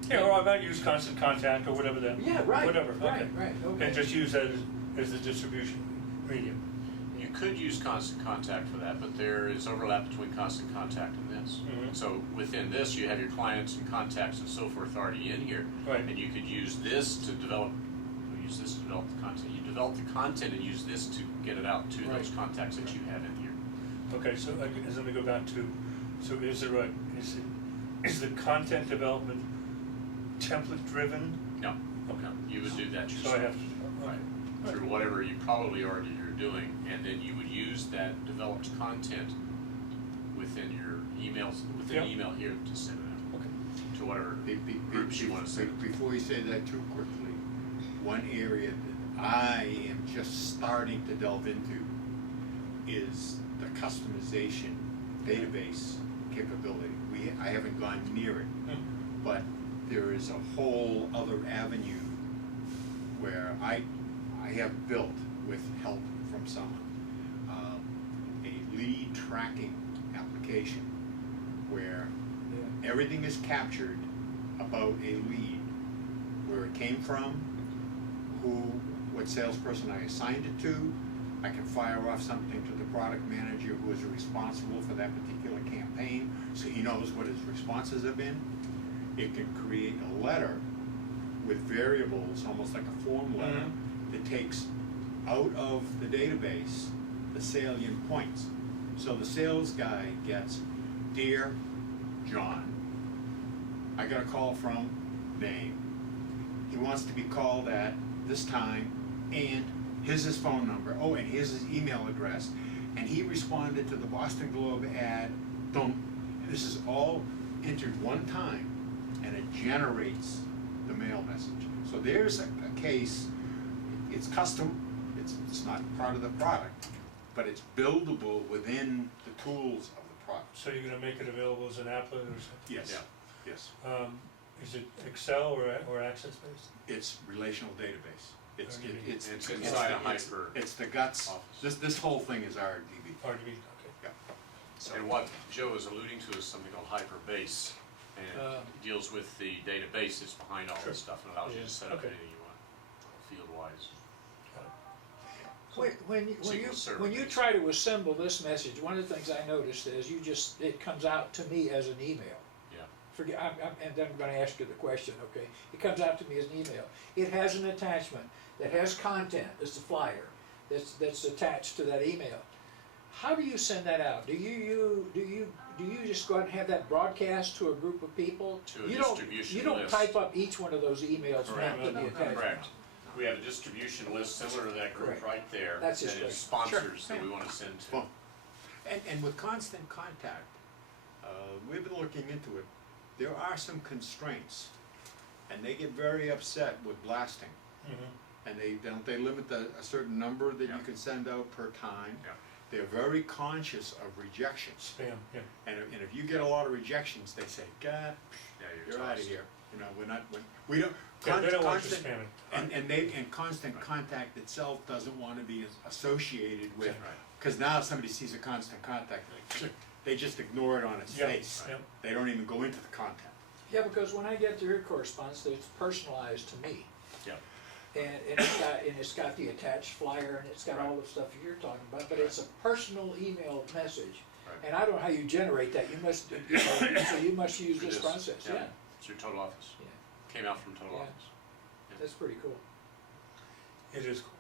Yeah, or I might use Constant Contact or whatever that, Yeah, right, whatever, right, okay. right, okay. And just use that as the distribution medium. You could use Constant Contact for that, but there is overlap between Constant Contact and this. Mhm. So within this, you have your clients and contacts and so forth already in here. Right. And you could use this to develop, the content. You develop the content and use this to get it out to those Right. contacts that you have in here. Okay, so let me go back to, so is the content development template driven? No, Okay. no, you would do that So yourself. I have to, Right, okay. through whatever you probably already are doing, and then you would use that developed content within your emails, within Yep. the email here to send it out Okay. to whatever groups you want to send. Before you say that too quickly, one area that I am just starting to delve into is the customization database capability. I haven't gone near it, but there is a whole other avenue where I have built, with help from someone, a lead tracking application where everything is captured about a lead, where it came from, what salesperson I assigned it to. I can fire off something to the product manager who is responsible for that particular campaign, so he knows what his responses have been. It can create a letter with variables, almost like a form letter, that takes out of the database the salient points. So the sales guy gets, "Dear John, I got a call from name. He wants to be called at this time, and here's his phone number. Oh, and here's his email address. And he responded to the Boston Globe ad. Boom. This is all entered one time, and it generates the mail message. So there's a case. It's custom. It's not part of the product, but it's buildable within the tools of the product. So you're gonna make it available as an applet or something? Yes. Yeah. Yes. Is it Excel or Access based? It's relational database. It's It's inside a hyper It's the guts. office. This whole thing is RDB. RDB, okay. Yeah. So And what Joe is alluding to is something called Hyperbase, and it deals with the database that's behind all Sure. this stuff, and allows you Yeah. to set up Okay. anything you want, field-wise. When SQL you Server try to assemble this message, one of the things I noticed is it comes out to me as an email. Yeah. And then I'm gonna ask you the question, okay? It comes out to me as an email. It has an attachment that has content, it's a flyer, that's attached to that email. How do you send that out? Do you just go out and have that broadcast to a group of people? To a You don't- distribution You don't list. type up each one of those emails Correct. mapped to the attachment. Correct. We have a distribution list similar to that group Correct. right there. That's his that is question. sponsors Sure. that we want to send to. Well, and with constant contact, we've been looking into it. There are some constraints, and they get very upset with blasting. And they limit a certain number that Yeah. you can send out per time. Yeah. They're very conscious of rejections. Spam, yeah. And if you get a lot of rejections, they say, God, Yeah, you're out of toast. here. You know, we don't. Yeah, they don't want you constant- spamming. And constant contact itself doesn't want to be associated with, Right. because now if somebody sees a constant contact, they just ignore it on its Yeah, face. yeah. They don't even go into the content. Yeah, because when I get your correspondence, it's personalized to me. Yeah. And it's got the attached flyer, and it's got all the stuff you're talking about, but it's a personal email message. Right. And I don't know how you generate that, so you must use Through this process, yeah. It's your total office. Yeah. Came out from total Yeah. office. That's pretty cool. It is cool.